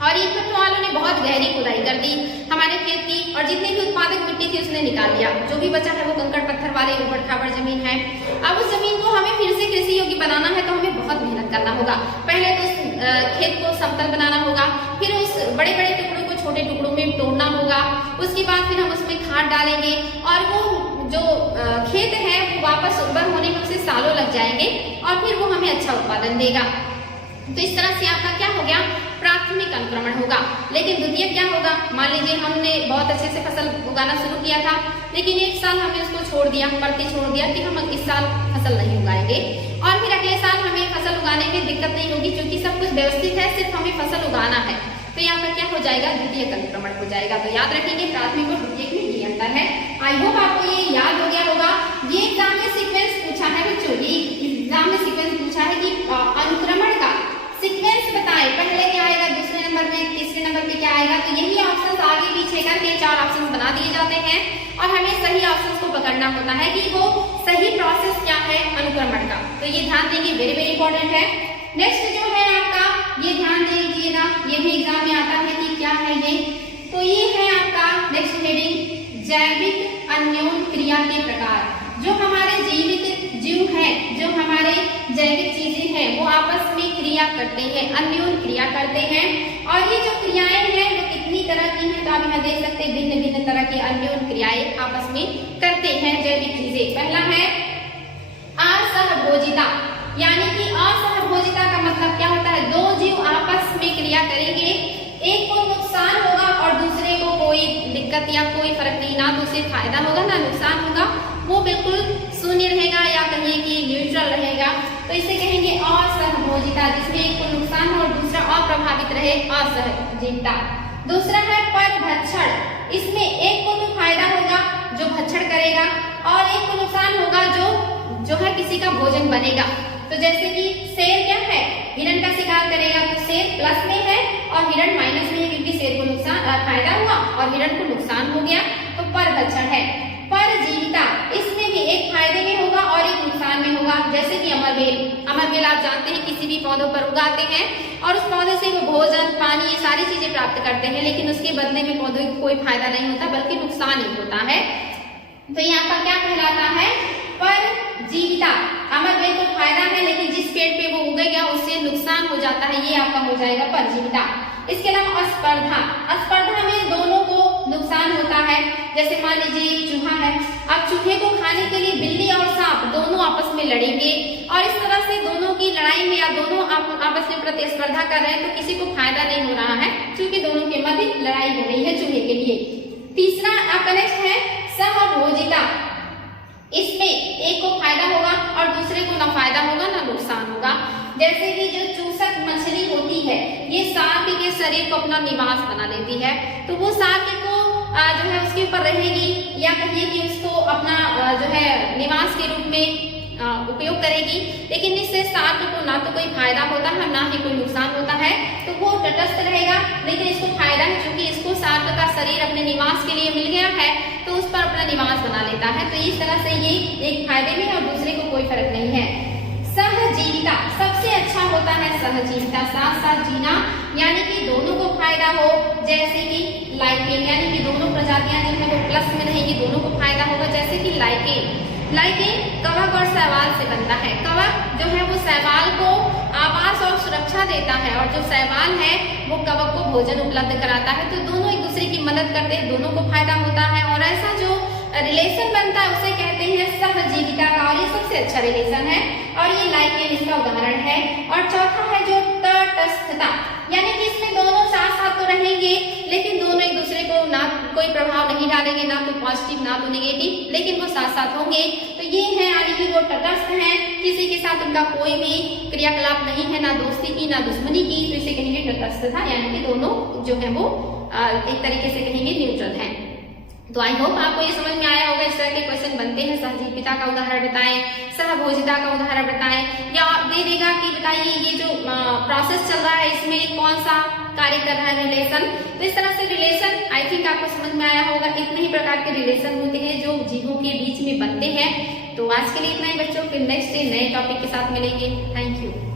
और ईंट भट्टी वालों ने बहुत गहरी खुदाई कर दी हमारे खेत की और जितनी भी उत्पादक मिट्टी थी उसने निकाल दिया, जो भी बचा है वो कंकड़ पत्थर वाले ऊबड़ खाबड़ जमीन है। अब उस जमीन को हमें फिर से कृषि योग्य बनाना है तो हमें बहुत मेहनत करना होगा। पहले तो उस खेत को समतल बनाना होगा, फिर उस बड़े बड़े टुकड़ों को छोटे टुकड़ों में तोड़ना होगा, उसके बाद फिर हम उसमें खाद डालेंगे और वो जो खेत है वो वापस उर्वर होने में उसे सालों लग जाएंगे और फिर वो हमें अच्छा उत्पादन देगा। तो इस तरह से आपका क्या हो गया, प्राथमिक अनुक्रमण होगा। लेकिन द्वितीय क्या होगा, मान लीजिए हमने बहुत अच्छे से फसल उगाना शुरू किया था, लेकिन एक साल हमने उसको छोड़ दिया, पड़ती छोड़ दिया कि हम इस साल फसल नहीं उगाएंगे और फिर अगले साल हमें फसल उगाने में दिक्कत नहीं होगी क्योंकि सब कुछ व्यवस्थित है, सिर्फ हमें फसल उगाना है। तो यहाँ पर क्या हो जाएगा, द्वितीय अनुक्रमण हो जाएगा। तो याद रखेंगे प्राथमिक और द्वितीय में ये अंतर है। आई होप आपको ये याद हो गया होगा। ये एग्जाम में सीक्वेंस पूछा है बच्चों, ये एग्जाम में सीक्वेंस पूछा है कि अनुक्रमण का सीक्वेंस बताएं, पहले क्या आएगा, दूसरे नंबर में, तीसरे नंबर पे क्या आएगा। तो यही ऑप्शन आगे पीछे करके 4 ऑप्शन बना दिए जाते हैं और हमें सही ऑप्शन को पकड़ना होता है कि वो सही प्रोसेस क्या है अनुक्रमण का। तो ये ध्यान देंगे, वेरी वेरी इंपॉर्टेंट है। नेक्स्ट जो है आपका, ये ध्यान दीजिएगा, ये भी एग्जाम में आता है कि क्या है ये। तो ये है आपका नेक्स्ट हेडिंग, जैविक अन्योन क्रिया के प्रकार। जो हमारे जीवित जीव है, जो हमारे जैविक चीजें हैं वो आपस में क्रिया करते हैं, अन्योन क्रिया करते हैं। और ये जो क्रियाएं हैं वो कितनी तरह की हैं, तो आप यहाँ देख सकते हैं भिन्न भिन्न तरह की अन्योन क्रियाएं आपस में करते हैं जैविक चीजें। पहला है असहभोजिता, यानी कि असहभोजिता का मतलब क्या होता है, दो जीव आपस में क्रिया करेंगे, एक को नुकसान होगा और दूसरे को कोई दिक्कत या कोई फर्क नहीं, ना तो उसे फायदा होगा ना नुकसान होगा, वो बिल्कुल शून्य रहेगा या कहिए कि न्यूट्रल रहेगा। तो इसे कहेंगे असहभोजिता, जिसमें एक को नुकसान हो और दूसरा अप्रभावित रहे, असहभोजिता। दूसरा है परभक्षण, इसमें एक को तो फायदा होगा जो भक्षण करेगा और एक को नुकसान होगा जो है किसी का भोजन बनेगा। तो जैसे कि शेर क्या है, हिरण का शिकार करेगा तो शेर प्लस में है और हिरण माइनस में है क्योंकि शेर को नुकसान फायदा हुआ और हिरण को नुकसान हो गया, तो परभक्षण है। परजीविता, इसमें भी एक फायदे में होगा और एक नुकसान में होगा। जैसे कि अमरबेल आप जानते हैं किसी भी पौधों पर उगाते हैं और उस पौधे से वो भोजन, पानी, ये सारी चीजें प्राप्त करते हैं, लेकिन उसके बदले में पौधे को कोई फायदा नहीं होता बल्कि नुकसान ही होता है। तो यहाँ पर क्या कहलाता है, परजीविता। अमरबेल को फायदा है लेकिन जिस पेड़ पे वो उगेगा उससे नुकसान हो जाता है, ये आपका हो जाएगा परजीविता। इसके अलावा अस्पर्धा, अस्पर्धा में दोनों को नुकसान होता है। जैसे मान लीजिए चूहा है, अब चूहे को खाने के लिए बिल्ली और सांप दोनों आपस में लड़ेंगे और इस तरह से दोनों की लड़ाई में या दोनों आपस में प्रतिस्पर्धा कर रहे हैं तो किसी को फायदा नहीं हो रहा है क्योंकि दोनों के मध्य लड़ाई हो रही है चूहे के लिए। तीसरा आपका नेक्स्ट है सहभोजिता, इसमें एक को फायदा होगा और दूसरे को ना फायदा होगा ना नुकसान होगा। जैसे कि जो चूसक मछली होती है ये शार्क के शरीर को अपना निवास बना लेती है, तो वो शार्क को जो है उसके ऊपर रहेगी या कहिए कि उसको अपना जो है निवास के रूप में उपयोग करेगी, लेकिन इससे शार्क को ना तो कोई फायदा होता है ना ही कोई नुकसान होता है, तो वो तटस्थ रहेगा। लेकिन इसको फायदा है क्योंकि इसको शार्क का शरीर अपने निवास के लिए मिल गया है तो उस पर अपना निवास बना लेता है। तो इस तरह से ये एक फायदे में और दूसरे को कोई फर्क नहीं है। सहजीविता, सबसे अच्छा होता है सहजीविता, साथ साथ जीना, यानी कि दोनों को फायदा हो। जैसे कि लाइकेन, यानी कि दोनों प्रजातियां जो है वो प्लस में रहेगी, दोनों को फायदा होगा। जैसे कि लाइकेन कवक और शैवाल से बनता है। कवक जो है वो शैवाल को आवास और सुरक्षा देता है और जो शैवाल है वो कवक को भोजन उपलब्ध कराता है। तो दोनों एक दूसरे की मदद करते हैं, दोनों को फायदा होता है और ऐसा जो रिलेशन बनता है उसे कहते हैं सहजीविता का और ये सबसे अच्छा रिलेशन है और ये लाइकेन इसका उदाहरण है। और चौथा है जो तटस्थता, यानी कि इसमें दोनों साथ साथ तो रहेंगे लेकिन दोनों एक दूसरे को ना कोई प्रभाव नहीं डालेंगे, ना तो पॉजिटिव ना तो नेगेटिव, लेकिन वो साथ साथ होंगे। तो ये है यानी कि वो तटस्थ हैं, किसी के साथ उनका कोई भी क्रियाकलाप नहीं है, ना दोस्ती की ना दुश्मनी की, तो इसे कहेंगे तटस्थता, यानी कि दोनों जो है वो एक तरीके से कहेंगे न्यूट्रल है। तो आई होप आपको ये समझ में आया होगा। इस तरह के क्वेश्चन बनते हैं, सहजीविता का उदाहरण बताएं, सहभोजिता का उदाहरण बताएं, या दे देगा कि बताइए ये जो प्रोसेस चल रहा है इसमें कौन सा कार्य कर रहा है, रिलेशन। तो इस तरह से रिलेशन आई थिंक आपको समझ में आया होगा। इतने ही प्रकार के रिलेशन होते हैं जो जीवों के बीच में बनते हैं। तो आज के लिए इतना ही बच्चों, फिर नेक्स्ट डे नए टॉपिक के साथ मिलेंगे। Thank you.